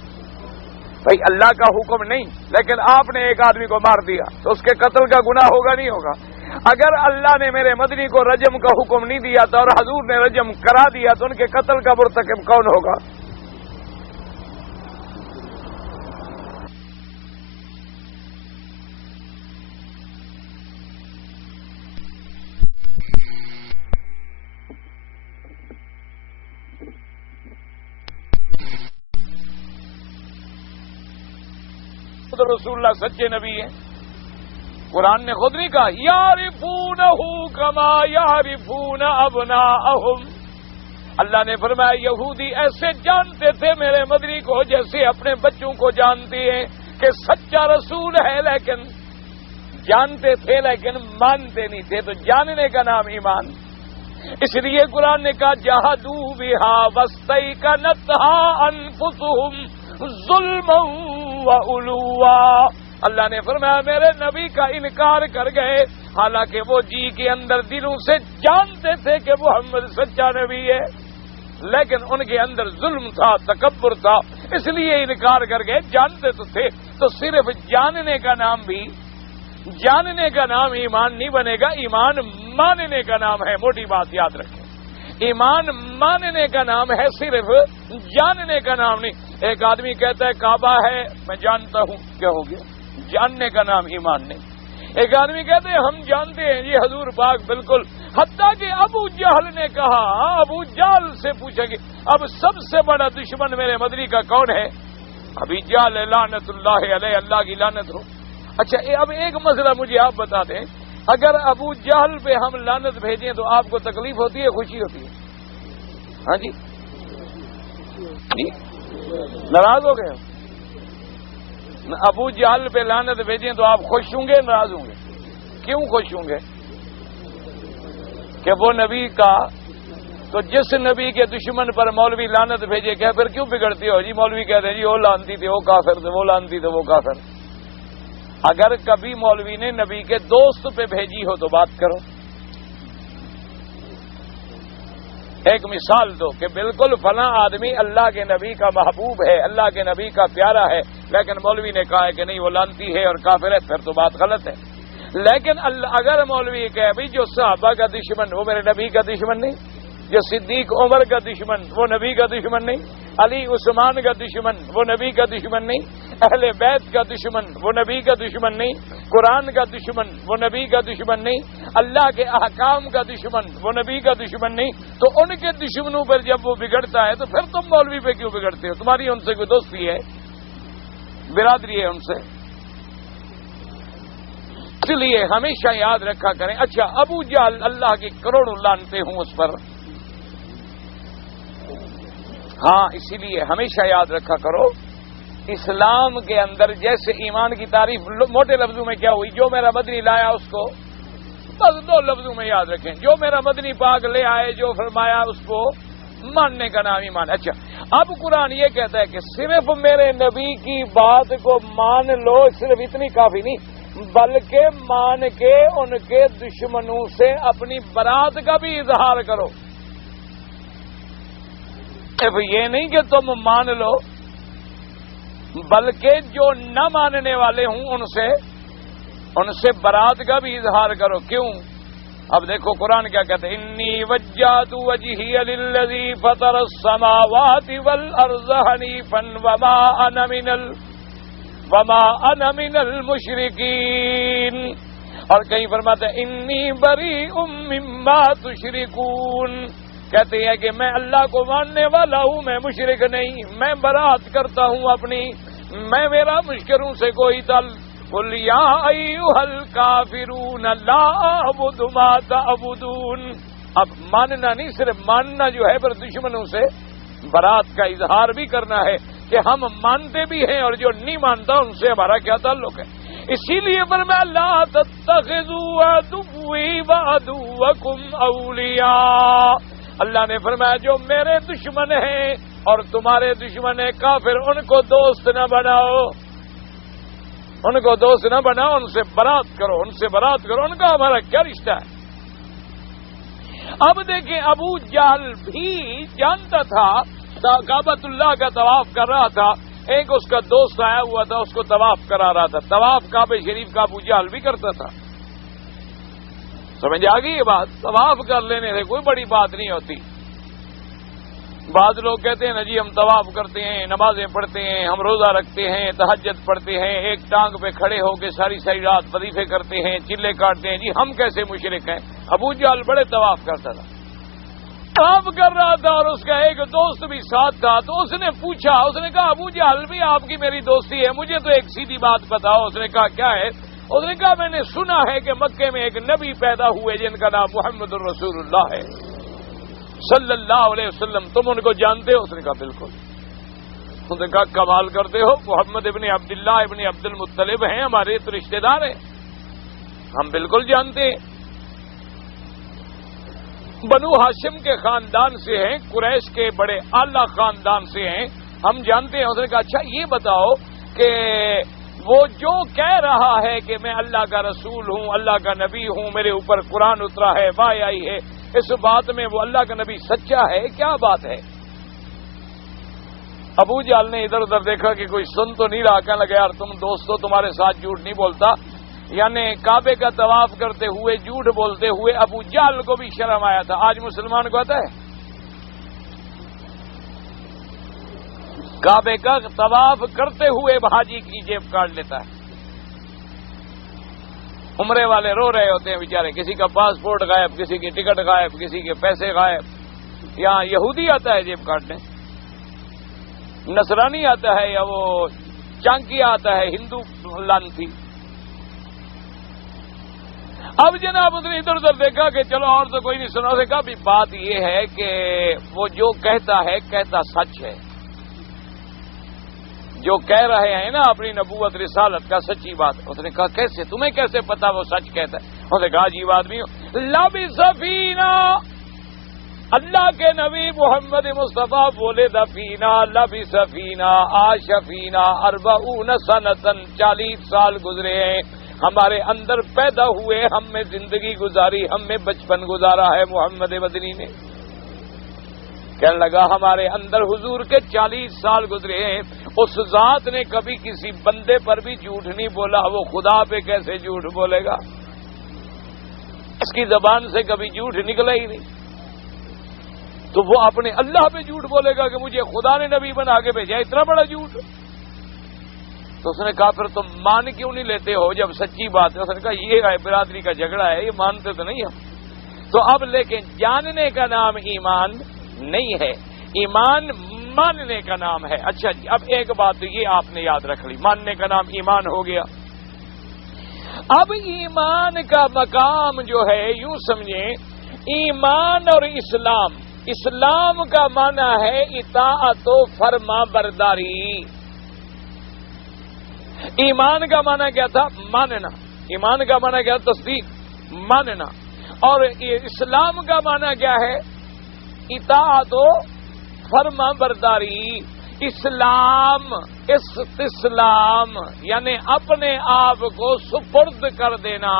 بھائی اللہ کا حکم نہیں لیکن آپ نے ایک آدمی کو مار دیا تو اس کے قتل کا گناہ ہوگا نہیں ہوگا؟ اگر اللہ نے میرے مدنی کو رجم کا حکم نہیں دیا تھا اور حضور نے رجم کرا دیا تو ان کے قتل کا مرتکب کون ہوگا؟ رسول اللہ سچے نبی ہیں، قرآن نے خود نہیں کہا یعرفونہ کما یعرفون ابناءہم، اللہ نے فرمایا یہودی ایسے جانتے تھے میرے مدنی کو جیسے اپنے بچوں کو جانتے ہیں کہ سچا رسول ہے، لیکن جانتے تھے لیکن مانتے نہیں تھے، تو جاننے کا نام ایمان۔ اس لیے قرآن نے کہا جہدوا بہا واستیقنتھا انفسہم ظلما وعلوا، اللہ نے فرمایا میرے نبی کا انکار کر گئے حالانکہ وہ جی کے اندر دلوں سے جانتے تھے کہ محمد سچا نبی ہے، لیکن ان کے اندر ظلم تھا، تکبر تھا، اس لیے انکار کر گئے، جانتے تو تھے۔ تو صرف جاننے کا نام بھی جاننے کا نام ایمان نہیں بنے گا، ایمان ماننے کا نام ہے، موٹی بات یاد رکھیں، ایمان ماننے کا نام ہے، صرف جاننے کا نام نہیں۔ ایک آدمی کہتا ہے کعبہ ہے میں جانتا ہوں، کیا ہو گیا؟ جاننے کا نام ایمان نہیں۔ ایک آدمی کہتے ہیں ہم جانتے ہیں یہ حضور پاک بالکل، حتیٰ کہ ابو جہل نے کہا، ابو جہل سے پوچھا کہ اب سب سے بڑا دشمن میرے مدنی کا کون ہے؟ ابھی جہل لعنت اللہ علیہ، اللہ کی لعنت ہو۔ اچھا اب ایک مسئلہ مجھے آپ بتا دیں، اگر ابو جہل پہ ہم لعنت بھیجیں تو آپ کو تکلیف ہوتی ہے خوشی ہوتی ہے؟ ہاں جی ناراض ہو گئے؟ ابو جہل پہ لعنت بھیجیں تو آپ خوش ہوں گے ناراض ہوں گے؟ کیوں خوش ہوں گے؟ کہ وہ نبی کا، تو جس نبی کے دشمن پر مولوی لعنت بھیجے کہ پھر کیوں بگڑتی ہو جی؟ مولوی کہتے ہیں جی وہ لعنتی تھے، وہ کافر تھے، وہ لعنتی تھے، وہ کافر۔ اگر کبھی مولوی نے نبی کے دوست پہ بھیجی ہو تو بات کرو۔ ایک مثال دو کہ بالکل فلاں آدمی اللہ کے نبی کا محبوب ہے، اللہ کے نبی کا پیارا ہے، لیکن مولوی نے کہا ہے کہ نہیں وہ لعنتی ہے اور کافر ہے، پھر تو بات غلط ہے۔ لیکن اگر مولوی کہے بھائی جو صحابہ کا دشمن وہ میرے نبی کا دشمن نہیں، جو صدیق عمر کا دشمن وہ نبی کا دشمن نہیں، علی عثمان کا دشمن وہ نبی کا دشمن نہیں، اہل بیت کا دشمن وہ نبی کا دشمن نہیں، قرآن کا دشمن وہ نبی کا دشمن نہیں، اللہ کے احکام کا دشمن وہ نبی کا دشمن نہیں، تو ان کے دشمنوں پر جب وہ بگڑتا ہے تو پھر تم مولوی پہ کیوں بگڑتے ہو؟ تمہاری ان سے کوئی دوستی ہے، برادری ہے ان سے؟ اس لیے ہمیشہ یاد رکھا کریں۔ اچھا ابو جہل اللہ کی کروڑوں لعنتیں ہوں اس پر، ہاں اسی لیے ہمیشہ یاد رکھا کرو اسلام کے اندر جیسے ایمان کی تعریف موٹے لفظوں میں کیا ہوئی، جو میرا مدنی لایا اس کو بس 2 لفظوں میں یاد رکھیں، جو میرا مدنی پاک لے آئے جو فرمایا اس کو ماننے کا نام ایمان۔ اچھا اب قرآن یہ کہتا ہے کہ صرف میرے نبی کی بات کو مان لو، صرف اتنی کافی نہیں، بلکہ مان کے ان کے دشمنوں سے اپنی برات کا بھی اظہار کرو۔ اب یہ نہیں کہ تم مان لو، بلکہ جو نہ ماننے والے ہوں ان سے برات کا بھی اظہار کرو۔ کیوں؟ اب دیکھو قرآن کیا کہتے ہیں، انی وجہت وجہی للذی فطر السماوات والارض حنیفا وما انا من المشرکین، اور کہیں فرماتے ہیں انی بریء مما تشرکون، کہتے ہیں کہ میں اللہ کو ماننے والا ہوں، میں مشرک نہیں، میں برات کرتا ہوں اپنی، میرا مشکروں سے کوئی تعلق۔ قل یا ایھا الکافرون لا اعبد ما تعبدون، اب ماننا نہیں، صرف ماننا جو ہے پر دشمنوں سے برات کا اظہار بھی کرنا ہے کہ ہم مانتے بھی ہیں اور جو نہیں مانتا ان سے ہمارا کیا تعلق ہے۔ اسی لیے فرمایا لا تتخذوا عدوی وعدوکم اولیاء، اللہ نے فرمایا جو میرے دشمن ہیں اور تمہارے دشمن ہیں کافر، ان کو دوست نہ بناؤ، ان کو دوست نہ بناؤ، ان سے برات کرو، ان سے برات کرو، ان کا ہمارا کیا رشتہ ہے۔ اب دیکھیں ابو جہل بھی جانتا تھا، کعبۃ اللہ کا طواف کر رہا تھا، ایک اس کا دوست آیا ہوا تھا اس کو طواف کرا رہا تھا، طواف کعبہ شریف کا ابو جہل بھی کرتا تھا۔ سمجھ آ گئی یہ بات؟ طواف کر لینے سے کوئی بڑی بات نہیں ہوتی۔ بعض لوگ کہتے ہیں نا جی ہم طواف کرتے ہیں، نمازیں پڑھتے ہیں، ہم روزہ رکھتے ہیں، تہجد پڑھتے ہیں، ایک ٹانگ پہ کھڑے ہو کے ساری رات وظیفے کرتے ہیں، چلے کاٹتے ہیں، جی ہم کیسے مشرک ہیں؟ ابو جہل بڑے طواف کرتا تھا، طواف کر رہا تھا اور اس کا ایک دوست بھی ساتھ تھا، تو اس نے پوچھا، اس نے کہا ابو جہل بھی آپ کی میری دوستی ہے، مجھے تو ایک سیدھی بات بتاؤ۔ اس نے کہا کیا ہے؟ اس نے کہا میں نے سنا ہے کہ مکے میں ایک نبی پیدا ہوئے جن کا نام محمد الرسول اللہ ہے صلی اللہ علیہ وسلم، تم ان کو جانتے ہو؟ اس نے کہا بالکل۔ اس نے کہا کمال کرتے ہو، محمد ابن عبداللہ ابن عبد المطلب ہیں، ہمارے تو رشتہ دار ہیں، ہم بالکل جانتے ہیں، بنو ہاشم کے خاندان سے ہیں، قریش کے بڑے اعلیٰ خاندان سے ہیں، ہم جانتے ہیں۔ اس نے کہا اچھا یہ بتاؤ کہ وہ جو کہہ رہا ہے کہ میں اللہ کا رسول ہوں، اللہ کا نبی ہوں، میرے اوپر قرآن اترا ہے، وحی آئی ہے، اس بات میں وہ اللہ کا نبی سچا ہے؟ کیا بات ہے؟ ابو جہل نے ادھر ادھر دیکھا کہ کوئی سن تو نہیں رہا، کہنے لگا یار تم دوستو تمہارے ساتھ جھوٹ نہیں بولتا، یعنی کعبے کا طواف کرتے ہوئے جھوٹ بولتے ہوئے ابو جہل کو بھی شرم آیا تھا۔ آج مسلمان کو آتا ہے کعبے کا طواف کرتے ہوئے حاجی کی جیب کاٹ لیتا ہے، عمرے والے رو رہے ہوتے ہیں بیچارے، کسی کا پاسپورٹ غائب، کسی کی ٹکٹ غائب، کسی کے پیسے غائب۔ یہاں یہودی آتا ہے جیب کاٹنے، نصرانی آتا ہے، یا وہ چانکیا آتا ہے، ہندو لانتی۔ اب جناب اس نے ادھر ادھر دیکھا کہ چلو اور تو کوئی نہیں سنا، سے کہا بھی بات یہ ہے کہ وہ جو کہتا ہے کہتا سچ ہے، جو کہہ رہے ہیں نا اپنی نبوت رسالت کا سچی بات۔ اس نے کہا کیسے؟ تمہیں کیسے پتا وہ سچ کہتا ہے؟ اس نے کہا عجیب آدمی ہو، لبی سفینہ، اللہ کے نبی محمد مصطفیٰ بولے دفینہ، لبی سفینہ، آشفینہ 40 سنتن، 40 سال گزرے ہیں ہمارے اندر پیدا ہوئے، ہم میں زندگی گزاری، ہم میں بچپن گزارا ہے محمد مدنی نے۔ کہنے لگا ہمارے اندر حضور کے 40 سال گزرے ہیں، اس ذات نے کبھی کسی بندے پر بھی جھوٹ نہیں بولا، وہ خدا پہ کیسے جھوٹ بولے گا؟ اس کی زبان سے کبھی جھوٹ نکلا ہی نہیں، تو وہ اپنے اللہ پہ جھوٹ بولے گا کہ مجھے خدا نے نبی بنا کے بھیجا، اتنا بڑا جھوٹ؟ تو اس نے کہا پھر تم مان کیوں نہیں لیتے ہو جب سچی بات ہے؟ اس نے کہا یہ برادری کا جھگڑا ہے، یہ مانتے تو نہیں ہم۔ تو اب لیکن جاننے کا نام ایمان نہیں ہے، ایمان ماننے کا نام ہے۔ اچھا جی، اب ایک بات تو یہ آپ نے یاد رکھ لی، ماننے کا نام ایمان ہو گیا۔ اب ایمان کا مقام جو ہے یوں سمجھیں، ایمان اور اسلام، اسلام کا معنی ہے اطاعت و فرما برداری، ایمان کا معنی کیا تھا؟ ماننا، ایمان کا معنی کیا؟ تصدیق، ماننا، اور اسلام کا معنی کیا ہے؟ اطاعت و فرما برداری۔ اسلام استسلام یعنی اپنے آپ کو سپرد کر دینا.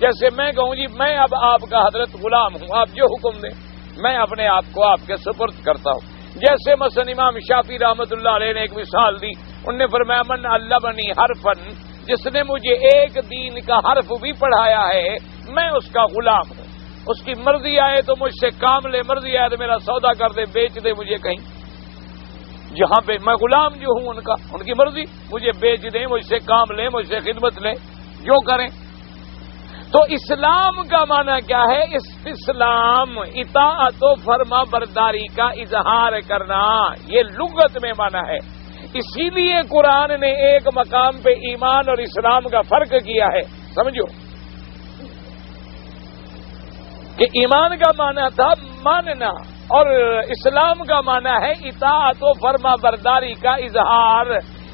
جیسے میں کہوں جی میں اب آپ کا حضرت غلام ہوں، آپ جو حکم دیں میں اپنے آپ کو آپ کے سپرد کرتا ہوں. جیسے مثلا امام شافعی رحمۃ اللہ علیہ نے ایک مثال دی، انہوں نے فرمایا من علمنی حرفن، جس نے مجھے ایک دین کا حرف بھی پڑھایا ہے میں اس کا غلام ہوں. اس کی مرضی آئے تو مجھ سے کام لے، مرضی آئے تو میرا سودا کر دے، بیچ دے مجھے کہیں، جہاں پہ میں غلام جو ہوں ان کی مرضی، مجھے بیچ دیں، مجھ سے کام لیں، مجھ سے خدمت لیں، جو کریں. تو اسلام کا معنی کیا ہے؟ استسلام، اطاعت و فرما برداری کا اظہار کرنا، یہ لغت میں معنی ہے. اسی لیے قرآن نے ایک مقام پہ ایمان اور اسلام کا فرق کیا ہے، سمجھو کہ ایمان کا معنی تھا ماننا اور اسلام کا معنی ہے اطاعت و فرما برداری کا اظہار،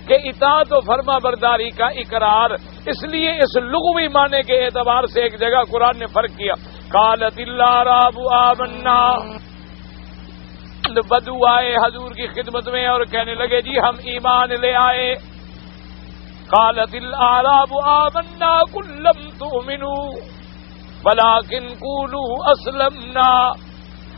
کہ اطاعت و فرما برداری کا اقرار. اس لیے اس لغوی معنی کے اعتبار سے ایک جگہ قرآن نے فرق کیا. قالت الاعراب آمنا، بدو آئے حضور کی خدمت میں اور کہنے لگے جی ہم ایمان لے آئے. قالت الاعراب آمنا قل لم تؤمنوا ولكن قولوا اسلمنا.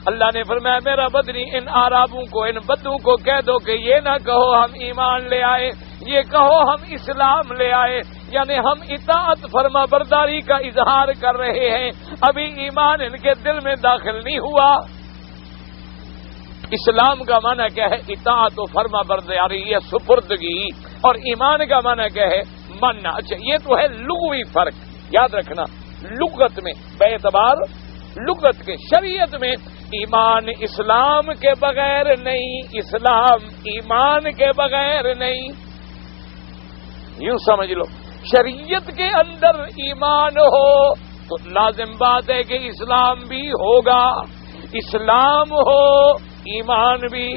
اللہ نے فرمایا میرا بدنی ان آرابوں کو، ان بدوں کو کہہ دو کہ یہ نہ کہو ہم ایمان لے آئے، یہ کہو ہم اسلام لے آئے، یعنی ہم اطاعت فرما برداری کا اظہار کر رہے ہیں، ابھی ایمان ان کے دل میں داخل نہیں ہوا. اسلام کا معنی کیا ہے؟ اطاعت و فرما برداری، یہ سپردگی. اور ایمان کا معنی کیا ہے؟ ماننا. اچھا یہ تو ہے لغوی فرق، یاد رکھنا لغت میں، بے اعتبار لغت کے. شریعت میں ایمان اسلام کے بغیر نہیں، اسلام ایمان کے بغیر نہیں. یوں سمجھ لو شریعت کے اندر ایمان ہو تو لازم بات ہے کہ اسلام بھی ہوگا، اسلام ہو ایمان بھی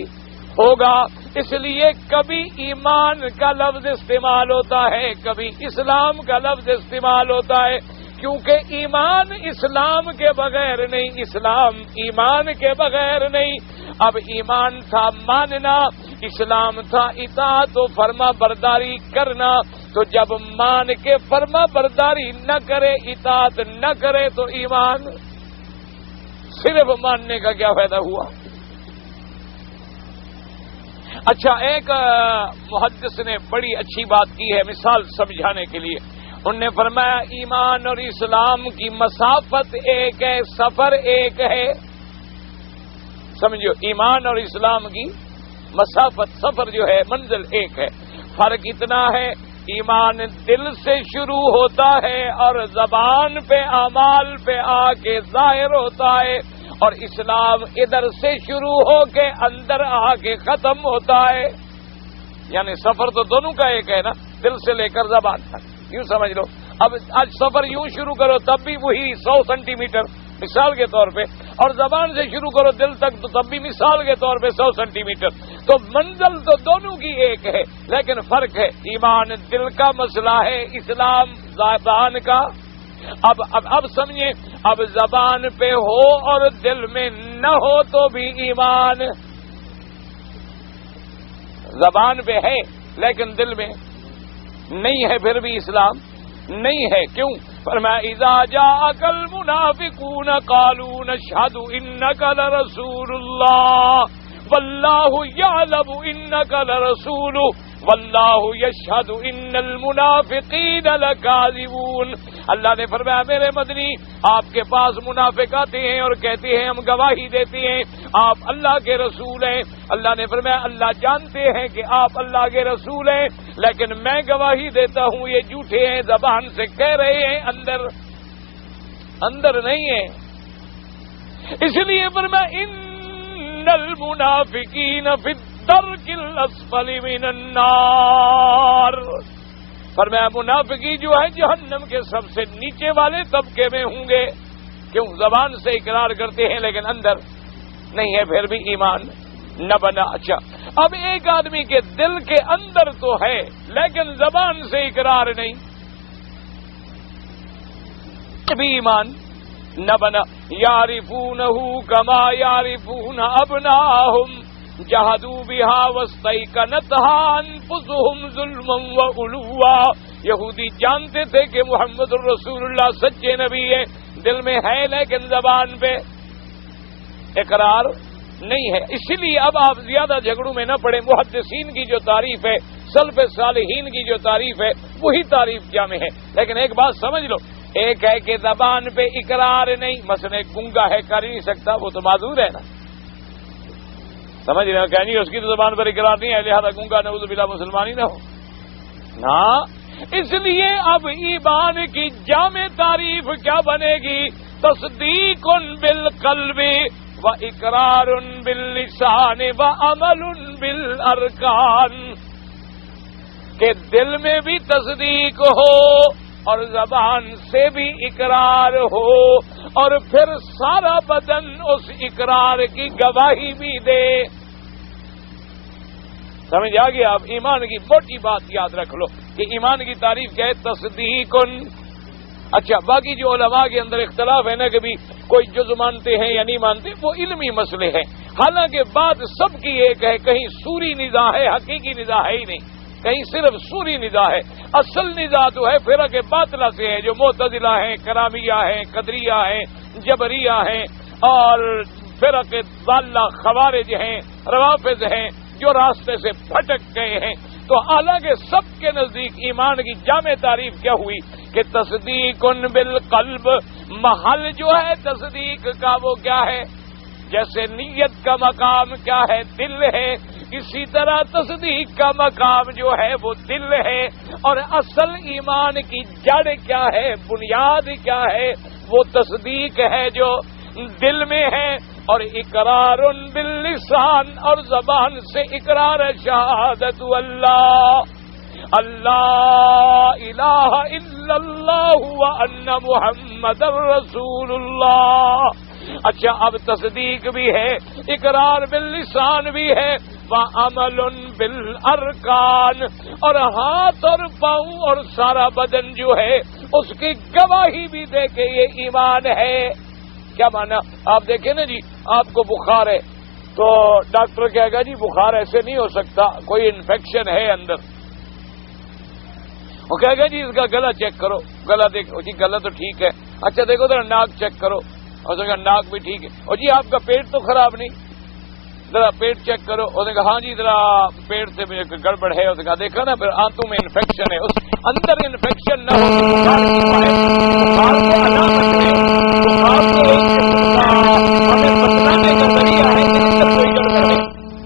ہوگا. اس لیے کبھی ایمان کا لفظ استعمال ہوتا ہے، کبھی اسلام کا لفظ استعمال ہوتا ہے، کیونکہ ایمان اسلام کے بغیر نہیں، اسلام ایمان کے بغیر نہیں. اب ایمان تھا ماننا، اسلام تھا اطاعت و فرما برداری کرنا. تو جب مان کے فرما برداری نہ کرے، اطاعت نہ کرے تو ایمان صرف ماننے کا کیا فائدہ ہوا؟ اچھا ایک محدث نے بڑی اچھی بات کی ہے مثال سمجھانے کے لیے. انہوں نے فرمایا ایمان اور اسلام کی مسافت ایک ہے، سفر ایک ہے. سمجھو ایمان اور اسلام کی مسافت، سفر جو ہے منزل ایک ہے. فرق اتنا ہے ایمان دل سے شروع ہوتا ہے اور زبان پہ اعمال پہ آ کے ظاہر ہوتا ہے، اور اسلام ادھر سے شروع ہو کے اندر آ کے ختم ہوتا ہے. یعنی سفر تو دونوں کا ایک ہے نا، دل سے لے کر زبان تک. یوں سمجھ لو اب آج سفر یوں شروع کرو تب بھی وہی 100 سینٹی میٹر مثال کے طور پہ، اور زبان سے شروع کرو دل تک تو تب بھی مثال کے طور پہ 100 سینٹی میٹر. تو منزل تو دونوں کی ایک ہے، لیکن فرق ہے ایمان دل کا مسئلہ ہے، اسلام زبان کا. اب سمجھیں، اب زبان پہ ہو اور دل میں نہ ہو تو بھی ایمان. زبان پہ ہے لیکن دل میں نہیں ہے پھر بھی اسلام نہیں ہے. کیوں؟ فرمایا اذا جاءك المنافقون قالوا نشهد انك لرسول الله والله يعلم انك لرسول والله يشهد ان المنافقين لكاذبون. اللہ نے فرمایا میرے مدنی آپ کے پاس منافق آتے ہیں اور کہتے ہیں ہم گواہی دیتے ہیں آپ اللہ کے رسول ہیں. اللہ نے فرمایا اللہ جانتے ہیں کہ آپ اللہ کے رسول ہیں، لیکن میں گواہی دیتا ہوں یہ جھوٹے ہیں، زبان سے کہہ رہے ہیں اندر نہیں ہیں. اس لیے فرمایا ان المنافقین فی الدرک الاسفل من النار. فرمایا منافقی جو ہے جہنم کے سب سے نیچے والے طبقے میں ہوں گے. کیوں؟ زبان سے اقرار کرتے ہیں لیکن اندر نہیں ہے، پھر بھی ایمان نہ بنا. اچھا اب ایک آدمی کے دل کے اندر تو ہے لیکن زبان سے اقرار نہیں، بھی ایمان نہ بنا. یعرفونہ کما یعرفون ابناہم. جہدوا بہا واستیقنتھا انفسہم ظلما وعلوا. یہودی جانتے تھے کہ محمد الرسول اللہ سچے نبی ہے، دل میں ہے لیکن زبان پہ اقرار نہیں ہے. اسی لیے اب آپ زیادہ جھگڑوں میں نہ پڑیں. محدثین کی جو تعریف ہے، سلف صالحین کی جو تعریف ہے، وہی تعریف جامع ہے. لیکن ایک بات سمجھ لو، ایک ہے کہ زبان پہ اقرار نہیں، مثلا گنگا ہے کر ہی نہیں سکتا، وہ تو معذور ہے نا. سمجھ رہے ہو کہ نہیں، اس کی تو زبان پر اقرار نہیں ہے، لہذا گنگا نعوذ باللہ مسلمان ہی نہ ہو نا. اس لیے اب ایمان کی جامع تعریف کیا بنے گی؟ تصدیق بالقلب و اقرار باللسان و عمل بالارکان. کہ دل میں بھی تصدیق ہو اور زبان سے بھی اقرار ہو، اور پھر سارا بدن اس اقرار کی گواہی بھی دے. سمجھ آ گیا؟ آپ ایمان کی موٹی بات یاد رکھ لو کہ ایمان کی تعریف کیا ہے؟ تصدیق. اچھا، باقی جو علماء کے اندر اختلاف ہے نا، کبھی کوئی جز مانتے ہیں یا نہیں مانتے، وہ علمی مسئلے ہیں. حالانکہ بات سب کی ایک ہے، کہیں سوری نزاع ہے، حقیقی نزاع ہے ہی نہیں، کہیں صرف سوری نزاع ہے. اصل نزاع تو ہے فرق باطلہ سے ہے، جو معتزلہ ہیں، کرامیہ ہیں، قدریہ ہیں، جبریہ ہیں، اور فرق ضالہ خوارج ہیں، روافض ہیں، جو راستے سے بھٹک گئے ہیں. تو حالانکہ سب کے نزدیک ایمان کی جامع تعریف کیا ہوئی کہ تصدیق بالقلب. محل جو ہے تصدیق کا وہ کیا ہے؟ جیسے نیت کا مقام کیا ہے؟ دل ہے. اسی طرح تصدیق کا مقام جو ہے وہ دل ہے. اور اصل ایمان کی جڑ کیا ہے؟ بنیاد کیا ہے؟ وہ تصدیق ہے جو دل میں ہے. اور اقرار باللسان، اور زبان سے اقرار شہادت اللہ اللہ الہ الا اللہ وان محمد رسول اللہ. اچھا، اب تصدیق بھی ہے، اقرار باللسان بھی ہے، وعمل بالارکان، اور ہاتھ اور پاؤں اور سارا بدن جو ہے اس کی گواہی بھی دے کہ یہ ایمان ہے. کیا مانا؟ آپ دیکھیں نا جی، آپ کو بخار ہے تو ڈاکٹر کہے گا جی بخار ایسے نہیں ہو سکتا، کوئی انفیکشن ہے اندر. وہ کہے گا جی اس کا گلا چیک کرو، گلا دیکھو جی، گلا تو ٹھیک ہے. اچھا دیکھو ذرا ناک چیک کرو، اور دیکھا ناک بھی ٹھیک ہے. اور جی آپ کا پیٹ تو خراب نہیں، ذرا پیٹ چیک کرو. اور دیکھا ہاں جی ذرا پیٹ سے گڑبڑ ہے. اور دیکھا نا پھر آنتوں میں انفیکشن ہے، اس اندر انفیکشن نہ ہو بخار کو علامت ہے، بخار کو ہمیں بتلانے کا ذریعہ ہے کہ اندر کوئی گڑبڑ ہے.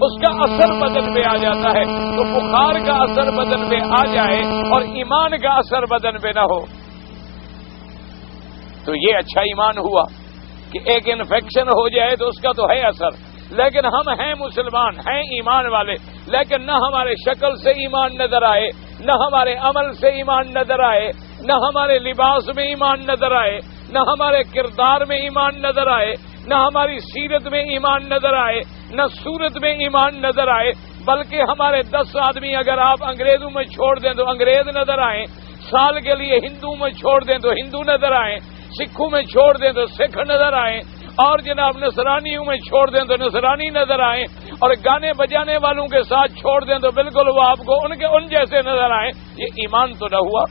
اس کا اثر بدن میں آ جاتا ہے. تو بخار کا اثر بدن میں آ جائے اور ایمان کا اثر بدن میں نہ ہو تو یہ اچھا ایمان ہوا. کہ ایک انفیکشن ہو جائے تو اس کا تو ہے اثر، لیکن ہم ہیں مسلمان، ہیں ایمان والے، لیکن نہ ہمارے شکل سے ایمان نظر آئے، نہ ہمارے عمل سے ایمان نظر آئے، نہ ہمارے لباس میں ایمان نظر آئے، نہ ہمارے کردار میں ایمان نظر آئے، نہ ہماری سیرت میں ایمان نظر آئے، نہ صورت میں ایمان نظر آئے، بلکہ ہمارے 10 آدمی اگر آپ انگریزوں میں چھوڑ دیں تو انگریز نظر آئیں، سال کے لیے ہندو میں چھوڑ دیں تو ہندو نظر آئیں، سکھوں میں چھوڑ دیں تو سکھ نظر آئیں، اور جناب نصرانیوں میں چھوڑ دیں تو نصرانی نظر آئیں، اور گانے بجانے والوں کے ساتھ چھوڑ دیں تو بالکل وہ آپ کو ان جیسے نظر آئیں. یہ ایمان تو نہ ہوا.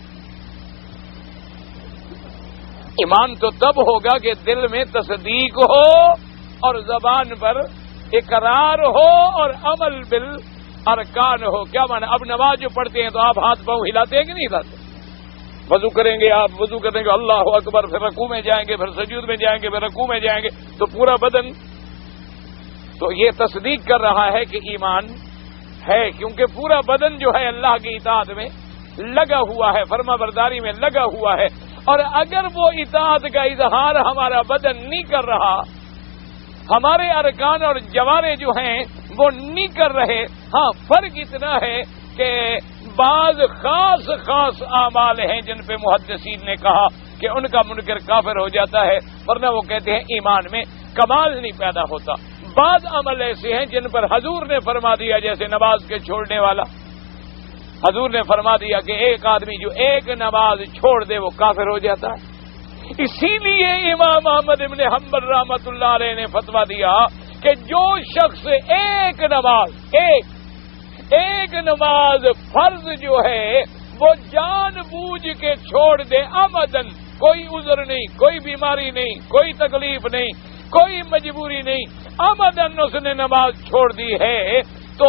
ایمان تو تب ہوگا کہ دل میں تصدیق ہو اور زبان پر اقرار ہو اور عمل بالارکان ہو. کیا مانا؟ اب نماز جو پڑھتے ہیں تو آپ ہاتھ پاؤں ہلاتے ہیں کہ نہیں ہلاتے؟ وضو کریں گے، آپ وضو کریں گے اللہ اکبر، پھر رکوع میں جائیں گے، پھر سجود میں جائیں گے، پھر رکوع میں جائیں گے، تو پورا بدن تو یہ تصدیق کر رہا ہے کہ ایمان ہے، کیونکہ پورا بدن جو ہے اللہ کی اطاعت میں لگا ہوا ہے، فرما برداری میں لگا ہوا ہے. اور اگر وہ اطاعت کا اظہار ہمارا بدن نہیں کر رہا، ہمارے ارکان اور جوارے جو ہیں وہ نہیں کر رہے، ہاں فرق اتنا ہے کہ بعض خاص اعمال ہیں جن پہ محدثین نے کہا کہ ان کا منکر کافر ہو جاتا ہے، ورنہ وہ کہتے ہیں ایمان میں کمال نہیں پیدا ہوتا. بعض عمل ایسے ہیں جن پر حضور نے فرما دیا، جیسے نماز کے چھوڑنے والا، حضور نے فرما دیا کہ ایک آدمی جو ایک نماز چھوڑ دے وہ کافر ہو جاتا ہے. اسی لیے امام احمد ابن حنبل رحمۃ اللہ علیہ نے فتویٰ دیا کہ جو شخص ایک نماز فرض جو ہے وہ جان بوجھ کے چھوڑ دے عمدن، کوئی عذر نہیں، کوئی بیماری نہیں، کوئی تکلیف نہیں، کوئی مجبوری نہیں، عمدن اس نے نماز چھوڑ دی ہے، تو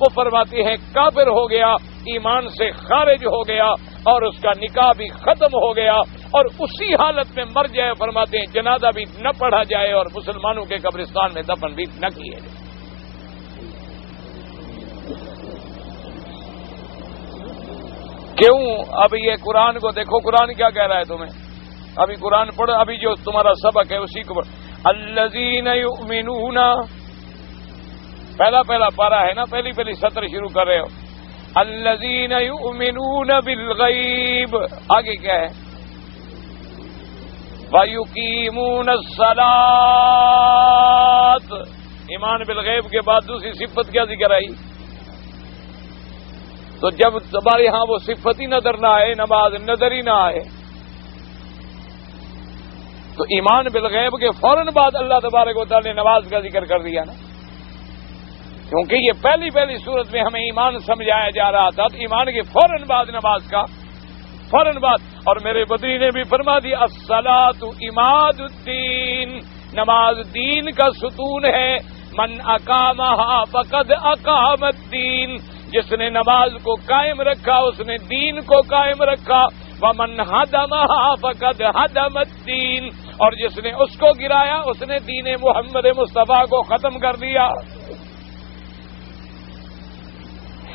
وہ فرماتی ہے کافر ہو گیا، ایمان سے خارج ہو گیا اور اس کا نکاح بھی ختم ہو گیا، اور اسی حالت میں مر جائے، فرماتے ہیں جنازہ بھی نہ پڑھا جائے اور مسلمانوں کے قبرستان میں دفن بھی نہ کیے جائے۔ کیوں؟ اب یہ قرآن کو دیکھو، قرآن کیا کہہ رہا ہے تمہیں؟ ابھی قرآن پڑھ، ابھی جو تمہارا سبق ہے اسی کو پڑھ۔ الذین یؤمنون، پہلا پارا ہے نا، پہلی سطر شروع کر رہے ہو۔ الذین یؤمنون بالغیب، آگے کیا ہے؟ وَيُقِيمُونَ الصَّلَاةَ، ایمان بالغیب کے بعد دوسری صفت کیا ذکر آئی؟ تو جب تمہارے ہاں وہ صفت ہی نظر نہ آئے، نماز نظر ہی نہ آئے، تو ایمان بالغیب کے فوراً بعد اللہ تبارک و تعالی نے نماز کا ذکر کر دیا نا، کیونکہ یہ پہلی صورت میں ہمیں ایمان سمجھایا جا رہا تھا، تو ایمان کے فوراً بعد نماز کا فوراً بعد۔ اور میرے بدری نے بھی فرما دیا الصلاۃ عماد الدین، نماز دین کا ستون ہے، من اقامہا فقد اقام الدین، جس نے نماز کو قائم رکھا اس نے دین کو قائم رکھا، ومن ہدمہا فقد ہدم الدین، اور جس نے اس کو گرایا اس نے دین محمد مصطفیٰ کو ختم کر دیا۔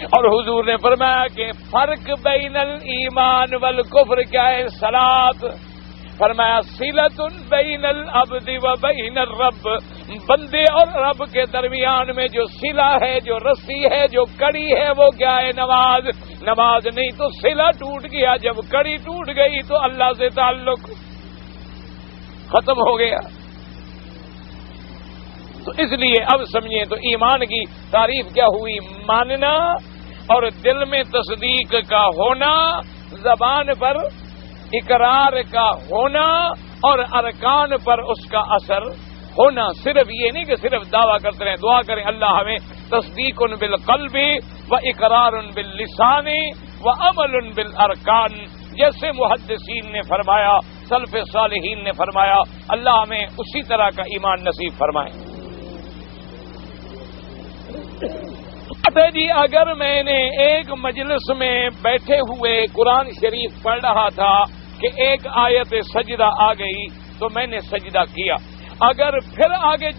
اور حضور نے فرمایا کہ فرق بین الایمان والکفر کیا ہے؟ صلاۃ، فرمایا صلۃ بین العبد و بین الرب، بندے اور رب کے درمیان میں جو صلہ ہے، جو رسی ہے، جو کڑی ہے، وہ کیا ہے؟ نماز نہیں تو صلہ ٹوٹ گیا، جب کڑی ٹوٹ گئی تو اللہ سے تعلق ختم ہو گیا۔ تو اس لیے اب سمجھیں تو ایمان کی تعریف کیا ہوئی؟ ماننا اور دل میں تصدیق کا ہونا، زبان پر اقرار کا ہونا اور ارکان پر اس کا اثر ہونا۔ صرف یہ نہیں کہ صرف دعویٰ کرتے رہیں، دعا کریں اللہ ہمیں تصدیق بالقلب و اقرار باللسان و عمل بالارکان، جیسے محدثین نے فرمایا، سلف صالحین نے فرمایا، اللہ ہمیں اسی طرح کا ایمان نصیب فرمائے۔ جی اگر میں نے ایک مجلس میں بیٹھے ہوئے قرآن شریف پڑھ رہا تھا کہ ایک آیت سجدہ آ گئی تو میں نے سجدہ کیا، اگر پھر آگے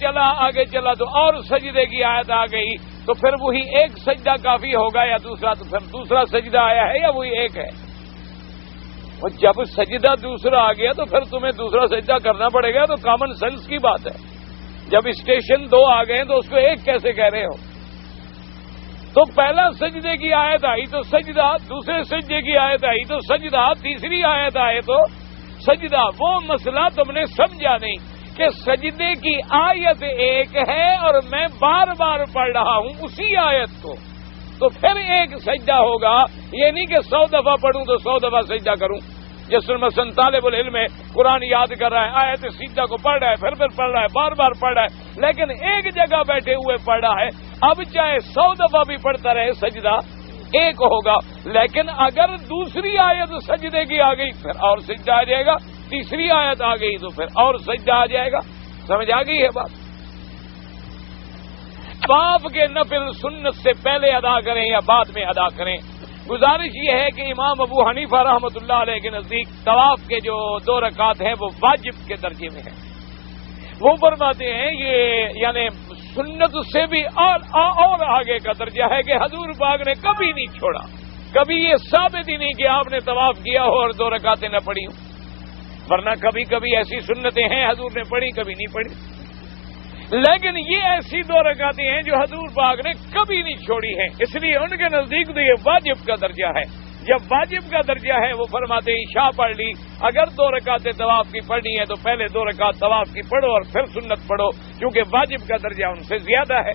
چلا تو اور سجدے کی آیت آ گئی تو پھر وہی ایک سجدہ کافی ہوگا یا دوسرا؟ تو پھر دوسرا سجدہ آیا ہے یا وہی ایک ہے؟ اور جب سجدہ دوسرا آ گیا تو پھر تمہیں دوسرا سجدہ کرنا پڑے گا، تو کامن سینس کی بات ہے۔ جب اسٹیشن 2 آ گئے تو اس کو ایک کیسے کہہ رہے ہو؟ تو پہلا سجدے کی آیت آئی تو سجدہ، دوسرے سجدے کی آیت آئی تو سجدہ، تیسری آیت آئے تو سجدہ۔ وہ مسئلہ تم نے سمجھا نہیں کہ سجدے کی آیت ایک ہے اور میں بار بار پڑھ رہا ہوں اسی آیت کو، تو پھر ایک سجدہ ہوگا۔ یہ نہیں کہ 100 دفعہ پڑھوں تو 100 دفعہ سجدہ کروں۔ جس مثلا طالب العلم ہے، قرآن یاد کر رہا ہے، آیت سجدہ کو پڑھ رہا ہے، پھر پڑھ رہا ہے، بار بار پڑھ رہا ہے، لیکن ایک جگہ بیٹھے ہوئے پڑھ رہا ہے، اب چاہے 100 دفعہ بھی پڑھتا رہے سجدہ ایک ہوگا۔ لیکن اگر دوسری آیت سجدے کی آ گئی پھر اور سجدہ آ جائے گا، تیسری آیت آ گئی تو پھر اور سجدہ آ جائے گا۔ سمجھ آ گئی ہے بات؟ طواف کے نفل سنت سے پہلے ادا کریں یا بعد میں ادا کریں؟ گزارش یہ ہے کہ امام ابو حنیفہ رحمۃ اللہ علیہ کے نزدیک طواف کے جو 2 رکعات ہیں وہ واجب کے درجے میں ہیں۔ وہ فرماتے ہیں یہ یعنی سنت سے بھی اور آگے کا درجہ ہے کہ حضور پاک نے کبھی نہیں چھوڑا، کبھی یہ ثابت ہی نہیں کہ آپ نے طواف کیا ہو اور 2 رکعتیں نہ پڑھی ہوں، ورنہ کبھی کبھی ایسی سنتیں ہیں حضور نے پڑھی کبھی نہیں پڑھی، لیکن یہ ایسی 2 رکعتیں ہیں جو حضور پاک نے کبھی نہیں چھوڑی ہیں، اس لیے ان کے نزدیک تو یہ واجب کا درجہ ہے۔ جب واجب کا درجہ ہے وہ فرماتے ہیں عشاء پڑھ لی، اگر 2 رکعتیں طواف کی پڑھنی ہے تو پہلے 2 رکعت طواف کی پڑھو اور پھر سنت پڑھو، کیونکہ واجب کا درجہ ان سے زیادہ ہے۔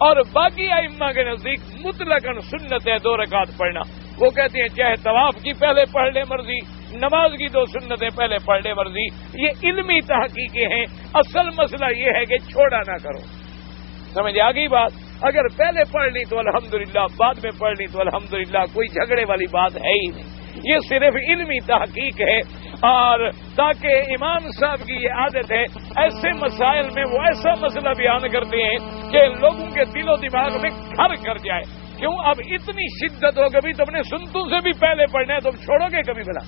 اور باقی ائمہ کے نزدیک مطلقاً سنت ہے 2 رکعت پڑھنا۔ وہ کہتے ہیں چاہے طواف کی پہلے پڑھ لے مرضی، نماز کی 2 سنتیں پہلے پڑھ لے مرضی، یہ علمی تحقیقیں ہیں۔ اصل مسئلہ یہ ہے کہ چھوڑا نہ کرو، سمجھ آ گئی بات؟ اگر پہلے پڑھ لی تو الحمدللہ، بعد میں پڑھ لی تو الحمدللہ، کوئی جھگڑے والی بات ہے ہی نہیں۔ یہ صرف علمی تحقیق ہے، اور تاکہ امام صاحب کی یہ عادت ہے، ایسے مسائل میں وہ ایسا مسئلہ بیان کرتے ہیں کہ لوگوں کے دل و دماغ میں گھر کر جائے۔ کیوں؟ اب اتنی شدت ہو کبھی تم نے سنتوں سے بھی پہلے پڑھنا ہے، تم چھوڑو گے کبھی؟ بلا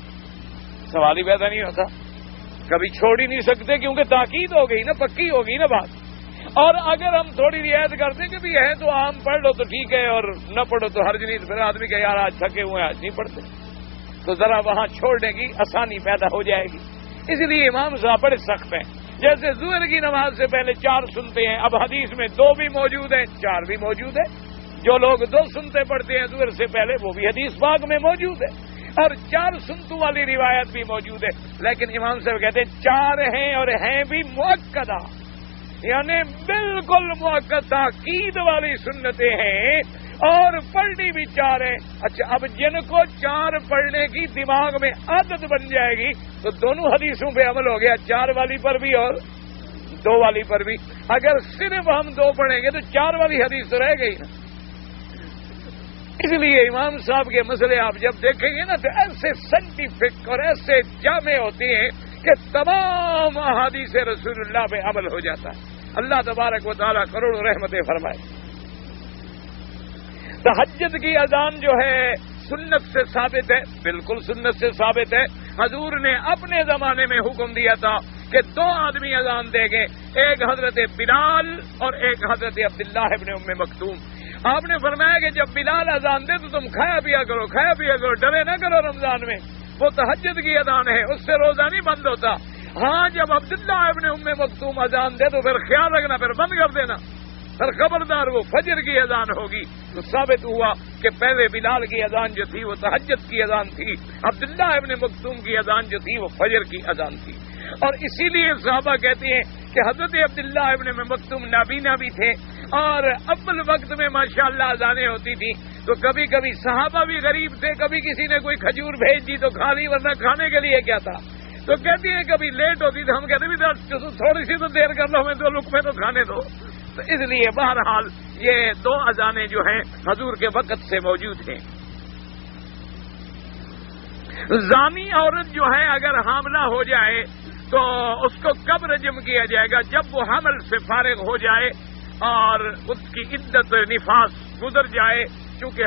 سوال ہی پیدا نہیں ہوتا، کبھی چھوڑ ہی نہیں سکتے، کیونکہ تاکید ہو گئی نا، پکی ہو گئی نا بات۔ اور اگر ہم تھوڑی رعایت کرتے کہ بھی ہے تو عام پڑھ لو تو ٹھیک ہے، اور نہ پڑھو تو حرج نہیں، پھر آدمی کہ یار آج تھکے ہوئے آج نہیں پڑھتے، تو ذرا وہاں چھوڑنے کی آسانی پیدا ہو جائے گی۔ اس لیے امام صاحب بڑے سخت ہیں، جیسے ظہر کی نماز سے پہلے 4 سنتے ہیں، اب حدیث میں 2 بھی موجود ہیں، 4 بھی موجود ہے۔ جو لوگ 2 سنتے پڑھتے ہیں ظہر سے پہلے، وہ بھی حدیث پاک میں موجود ہے، اور 4 سنتوں والی روایت بھی موجود ہے۔ لیکن امام صاحب کہتے ہیں 4 ہیں، اور ہیں بھی مؤکدہ، یعنی بالکل مؤکد تاکید والی سنتیں ہیں، اور پڑھنی بھی 4 ہیں۔ اچھا، اب جن کو 4 پڑھنے کی دماغ میں عادت بن جائے گی تو دونوں حدیثوں پہ عمل ہو گیا، 4 والی پر بھی اور 2 والی پر بھی۔ اگر صرف ہم 2 پڑھیں گے تو 4 والی حدیث تو رہ گئی نا۔ اس لیے امام صاحب کے مسئلے آپ جب دیکھیں گے نا تو ایسے سائنٹیفک اور ایسے جامع ہوتے ہیں کہ تمام احادیث رسول اللہ پہ عمل ہو جاتا ہے۔ اللہ تبارک و تعالیٰ کروڑوں رحمتیں فرمائے۔ تہجد کی اذان جو ہے سنت سے ثابت ہے، بالکل سنت سے ثابت ہے۔ حضور نے اپنے زمانے میں حکم دیا تھا کہ 2 آدمی اذان دیں گے، ایک حضرت بلال اور ایک حضرت عبداللہ ابن ام مکتوم۔ آپ نے فرمایا کہ جب بلال اذان دے تو تم کھایا پیا کرو، ڈرے نہ کرو رمضان میں، وہ تہجد کی اذان ہے، اس سے روزہ نہیں بند ہوتا۔ ہاں، جب عبداللہ ابن ام مکتوم اذان دے تو پھر خیال رکھنا، پھر بند کر دینا، پھر خبردار وہ فجر کی اذان ہوگی۔ تو ثابت ہوا کہ پہلے بلال کی اذان جو تھی وہ تہجد کی اذان تھی، عبداللہ ابن مکتوم کی اذان جو تھی وہ فجر کی اذان تھی۔ اور اسی لیے صحابہ کہتے ہیں کہ حضرت عبداللہ ابن مکتوم نابینا بھی تھے، اور اول وقت میں ماشاءاللہ اذانیں ہوتی تھی تو کبھی کبھی صحابہ بھی غریب تھے، کبھی کسی نے کوئی کھجور بھیج دی تو کھا لی، ورنہ کھانے کے لیے کیا تھا۔ تو کہتی ہیں کبھی لیٹ ہوتی تو ہم کہتے بھی تھوڑی سی تو دیر کر لو، ہمیں 2 لقمے تو کھانے دو۔ تو اس لیے بہرحال یہ 2 اذانیں جو ہیں حضور کے وقت سے موجود ہیں۔ زانی عورت جو ہے اگر حاملہ ہو جائے تو اس کو کب رجم کیا جائے گا؟ جب وہ حمل سے فارغ ہو جائے اور اس کی عدت نفاس گزر جائے، چونکہ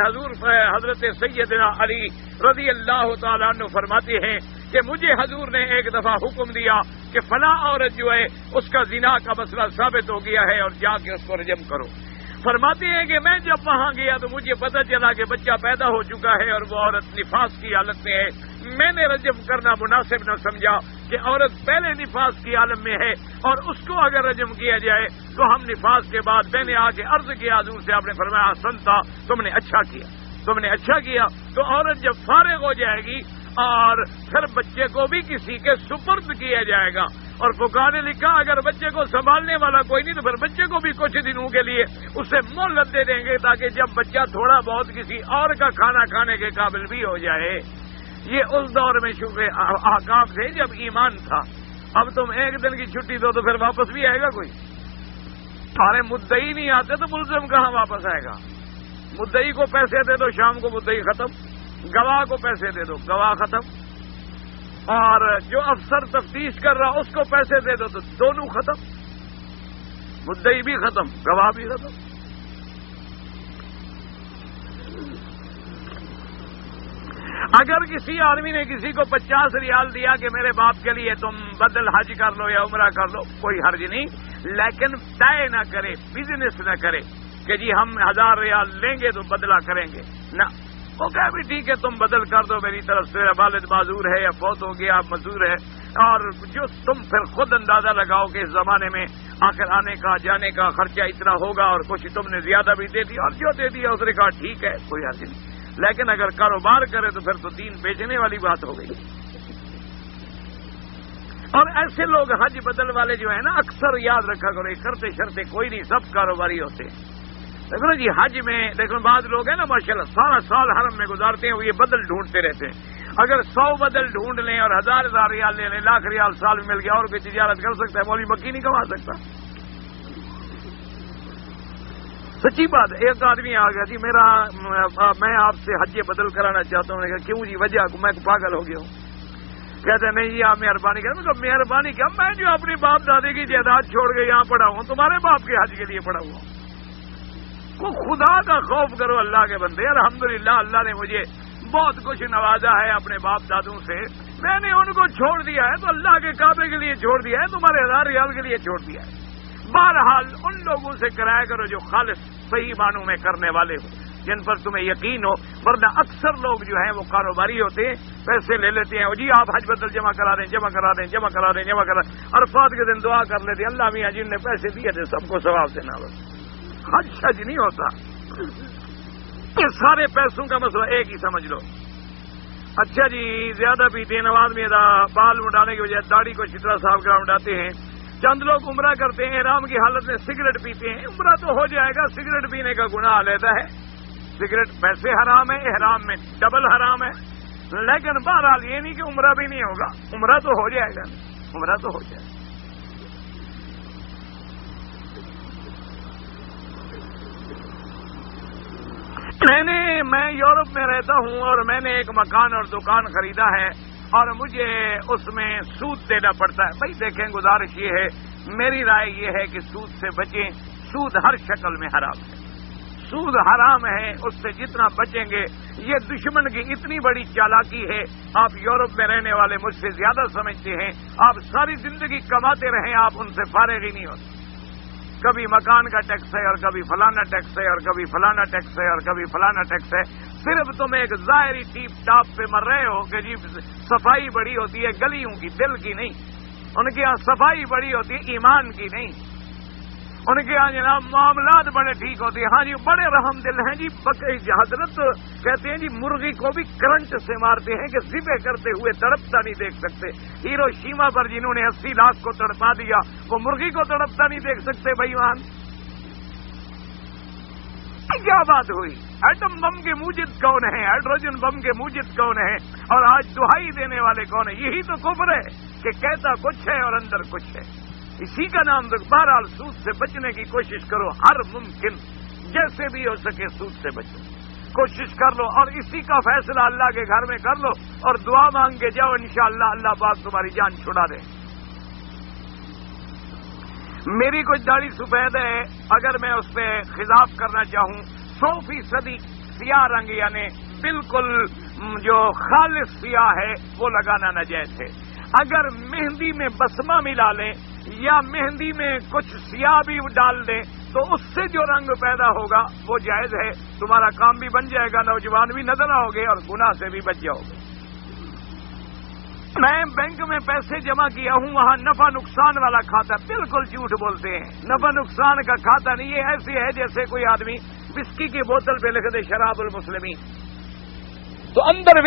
حضرت سیدنا علی رضی اللہ تعالیٰ عنہ فرماتے ہیں کہ مجھے حضور نے ایک دفعہ حکم دیا کہ فلاں عورت جو ہے اس کا زنا کا مسئلہ ثابت ہو گیا ہے اور جا کے اس کو رجم کرو۔ فرماتے ہیں کہ میں جب وہاں گیا تو مجھے پتہ چلا کہ بچہ پیدا ہو چکا ہے اور وہ عورت نفاس کی حالت میں ہے۔ میں نے رجم کرنا مناسب نہ سمجھا کہ عورت پہلے نفاس کی عالم میں ہے اور اس کو اگر رجم کیا جائے تو ہم نفاس کے بعد میں نے آ کے عرض کیا حضور سے، آپ نے فرمایا سنتا، تم نے اچھا کیا۔ تو عورت جب فارغ ہو جائے گی اور پھر بچے کو بھی کسی کے سپرد کیا جائے گا، اور فقہاء نے لکھا اگر بچے کو سنبھالنے والا کوئی نہیں تو پھر بچے کو بھی کچھ دنوں کے لیے اسے مہلت دے دیں گے، تاکہ جب بچہ تھوڑا بہت کسی اور کا کھانا کھانے کے قابل بھی ہو جائے۔ یہ اس دور میں احکام تھے جب ایمان تھا۔ اب تم 1 دن کی چھٹی دو تو پھر واپس بھی آئے گا کوئی؟ سارے مدعی نہیں آتے تو ملزم کہاں واپس آئے گا؟ مدعی کو پیسے دے دو، شام کو مدعی ختم، گواہ کو پیسے دے دو، گواہ ختم، اور جو افسر تفتیش کر رہا اس کو پیسے دے دو تو دونوں ختم، مدعی بھی ختم، گواہ بھی ختم۔ اگر کسی آدمی نے کسی کو 50 ریال دیا کہ میرے باپ کے لیے تم بدل حج کر لو یا عمرہ کر لو، کوئی حرج نہیں، لیکن طے نہ کرے، بزنس نہ کرے کہ جی ہم 1000 ریال لیں گے تو بدلہ کریں گے، نہ، وہ کہا بھی ٹھیک ہے تم بدل کر دو، میری طرف سے والد معذور ہے یا فوت ہو گیا معذور ہے، اور جو تم پھر خود اندازہ لگاؤ کہ اس زمانے میں آخر آنے کا جانے کا خرچہ اتنا ہوگا اور کچھ تم نے زیادہ بھی دے دیا، اور جو دے دیا اس نے کہا ٹھیک ہے کوئی حرج نہیں۔ لیکن اگر کاروبار کرے تو پھر تو دین بیچنے والی بات ہو گئی۔ اور ایسے لوگ حج بدل والے جو ہیں نا، اکثر یاد رکھا کرو، کرتے شرتے کوئی نہیں، سب کاروباری ہوتے ہیں۔ دیکھو نا جی، حج میں دیکھو بعض لوگ ہیں نا ماشاءاللہ سارا سال حرم میں گزارتے ہیں، وہ یہ بدل ڈھونڈتے رہتے ہیں۔ اگر 100 بدل ڈھونڈ لیں اور 1000 ریال لے لیں، 1,00,000 ریال سال میں مل گیا، اور کوئی تجارت کر سکتا ہے؟ مولوی مکی نہیں کما سکتا؟ سچی بات ہے. ایک آدمی آ گیا جی میں آپ سے حج بدل کرانا چاہتا ہوں. نے کہا کیوں جی؟ وجہ میں پاگل ہو گیا ہوں. کہتے نہیں جی آپ مہربانی کریں. مہربانی کیا؟ میں جو اپنی باپ دادے کی جائیداد چھوڑ کے یہاں پڑا ہوں تمہارے باپ کے حج کے لیے پڑا ہوا ہوں. کو خدا کا خوف کرو اللہ کے بندے. الحمدللہ اللہ نے مجھے بہت کچھ نوازا ہے اپنے باپ دادوں سے. میں نے ان کو چھوڑ دیا ہے تو اللہ کے کعبے کے لیے چھوڑ دیا ہے, تمہارے 1000 ریال کے لیے چھوڑ دیا ہے. بہرحال ان لوگوں سے کرایا کرو جو خالص صحیح معنوں میں کرنے والے ہو, جن پر تمہیں یقین ہو. ورنہ اکثر لوگ جو ہیں وہ کاروباری ہوتے ہیں, پیسے لے لیتے ہیں, جی آپ حج بدل جمع کرا دیں جمع کرا دیں جمع کرا دیں جمع کرا دیں. عرفات کے دن دعا کر لیتے ہیں اللہ میاں جن نے پیسے دیے تھے سب کو ثواب دینا. بس حج شج نہیں ہوتا. یہ سارے پیسوں کا مسئلہ ایک ہی سمجھ لو. اچھا جی زیادہ پیتے ہیں, نماز میں بال اڑانے کی وجہ داڑھی کو چترا صاحب کا اڑاتے ہیں. چند لوگ عمرہ کرتے ہیں, احرام کی حالت میں سگریٹ پیتے ہیں. عمرہ تو ہو جائے گا, سگریٹ پینے کا گناہ علیحدہ ہے. سگریٹ ویسے حرام ہے, احرام میں ڈبل حرام ہے. لیکن بہرحال یہ نہیں کہ عمرہ بھی نہیں ہوگا, عمرہ تو ہو جائے گا, عمرہ تو ہو جائے گا. میں یورپ میں رہتا ہوں اور میں نے ایک مکان اور دکان خریدا ہے اور مجھے اس میں سود دینا پڑتا ہے. بھائی دیکھیں گزارش یہ ہے, میری رائے یہ ہے کہ سود سے بچیں. سود ہر شکل میں حرام ہے, سود حرام ہے. اس سے جتنا بچیں گے, یہ دشمن کی اتنی بڑی چالاکی ہے. آپ یورپ میں رہنے والے مجھ سے زیادہ سمجھتے ہیں. آپ ساری زندگی کماتے رہیں, آپ ان سے فارغ ہی نہیں ہوتے. کبھی مکان کا ٹیکس ہے اور کبھی فلانا ٹیکس ہے اور کبھی فلانا ٹیکس ہے اور کبھی فلانا ٹیکس ہے. صرف تم ایک ظاہری ٹیپ ٹاپ پہ مر رہے ہو کہ جی صفائی بڑی ہوتی ہے گلیوں کی, دل کی نہیں. ان کے یہاں صفائی بڑی ہوتی ہے ایمان کی نہیں. ان کے یہاں جناب معاملات بڑے ٹھیک ہوتے ہیں. ہاں جی بڑے رحم دل ہیں جی. حضرت کہتے ہیں جی مرغی کو بھی کرنٹ سے مارتے ہیں کہ ذبح کرتے ہوئے تڑپتا نہیں دیکھ سکتے. ہیروشیما پر جنہوں نے 80 لاکھ کو تڑپا دیا وہ مرغی کو تڑپتا نہیں دیکھ سکتے. بھائیوان کیا بات ہوئی؟ ایٹم بم کے موجد کون ہیں, ہائیڈروجن بم کے موجد کون ہیں, اور آج دہائی دینے والے کون ہیں؟ یہی تو کفر ہے کہ کہتا کچھ ہے اور اندر کچھ ہے. اسی کا نام تو بہرحال سود سے بچنے کی کوشش کرو, ہر ممکن جیسے بھی ہو سکے سود سے بچو, کوشش کر لو. اور اسی کا فیصلہ اللہ کے گھر میں کر لو اور دعا مانگ کے جاؤ, انشاءاللہ اللہ پاک تمہاری جان چھڑا دے. میری کچھ داڑھی سفید ہے, اگر میں اس پہ خضاب کرنا چاہوں 100% سیاہ رنگ یعنی بالکل جو خالص سیاہ ہے وہ لگانا ناجائز ہے. اگر مہندی میں بسمہ ملا لیں یا مہندی میں کچھ سیاہ بھی ڈال دیں تو اس سے جو رنگ پیدا ہوگا وہ جائز ہے. تمہارا کام بھی بن جائے گا, نوجوان بھی نظر آؤ گے اور گناہ سے بھی بچ جاؤ گے. میں بینک میں پیسے جمع کیا ہوں, وہاں نفع نقصان والا کھاتا. بالکل جھوٹ بولتے ہیں, نفع نقصان کا کھاتا نہیں. یہ ایسے ہے جیسے کوئی آدمی وسکی کی بوتل پہ لکھ دے شراب المسلمین, تو اندر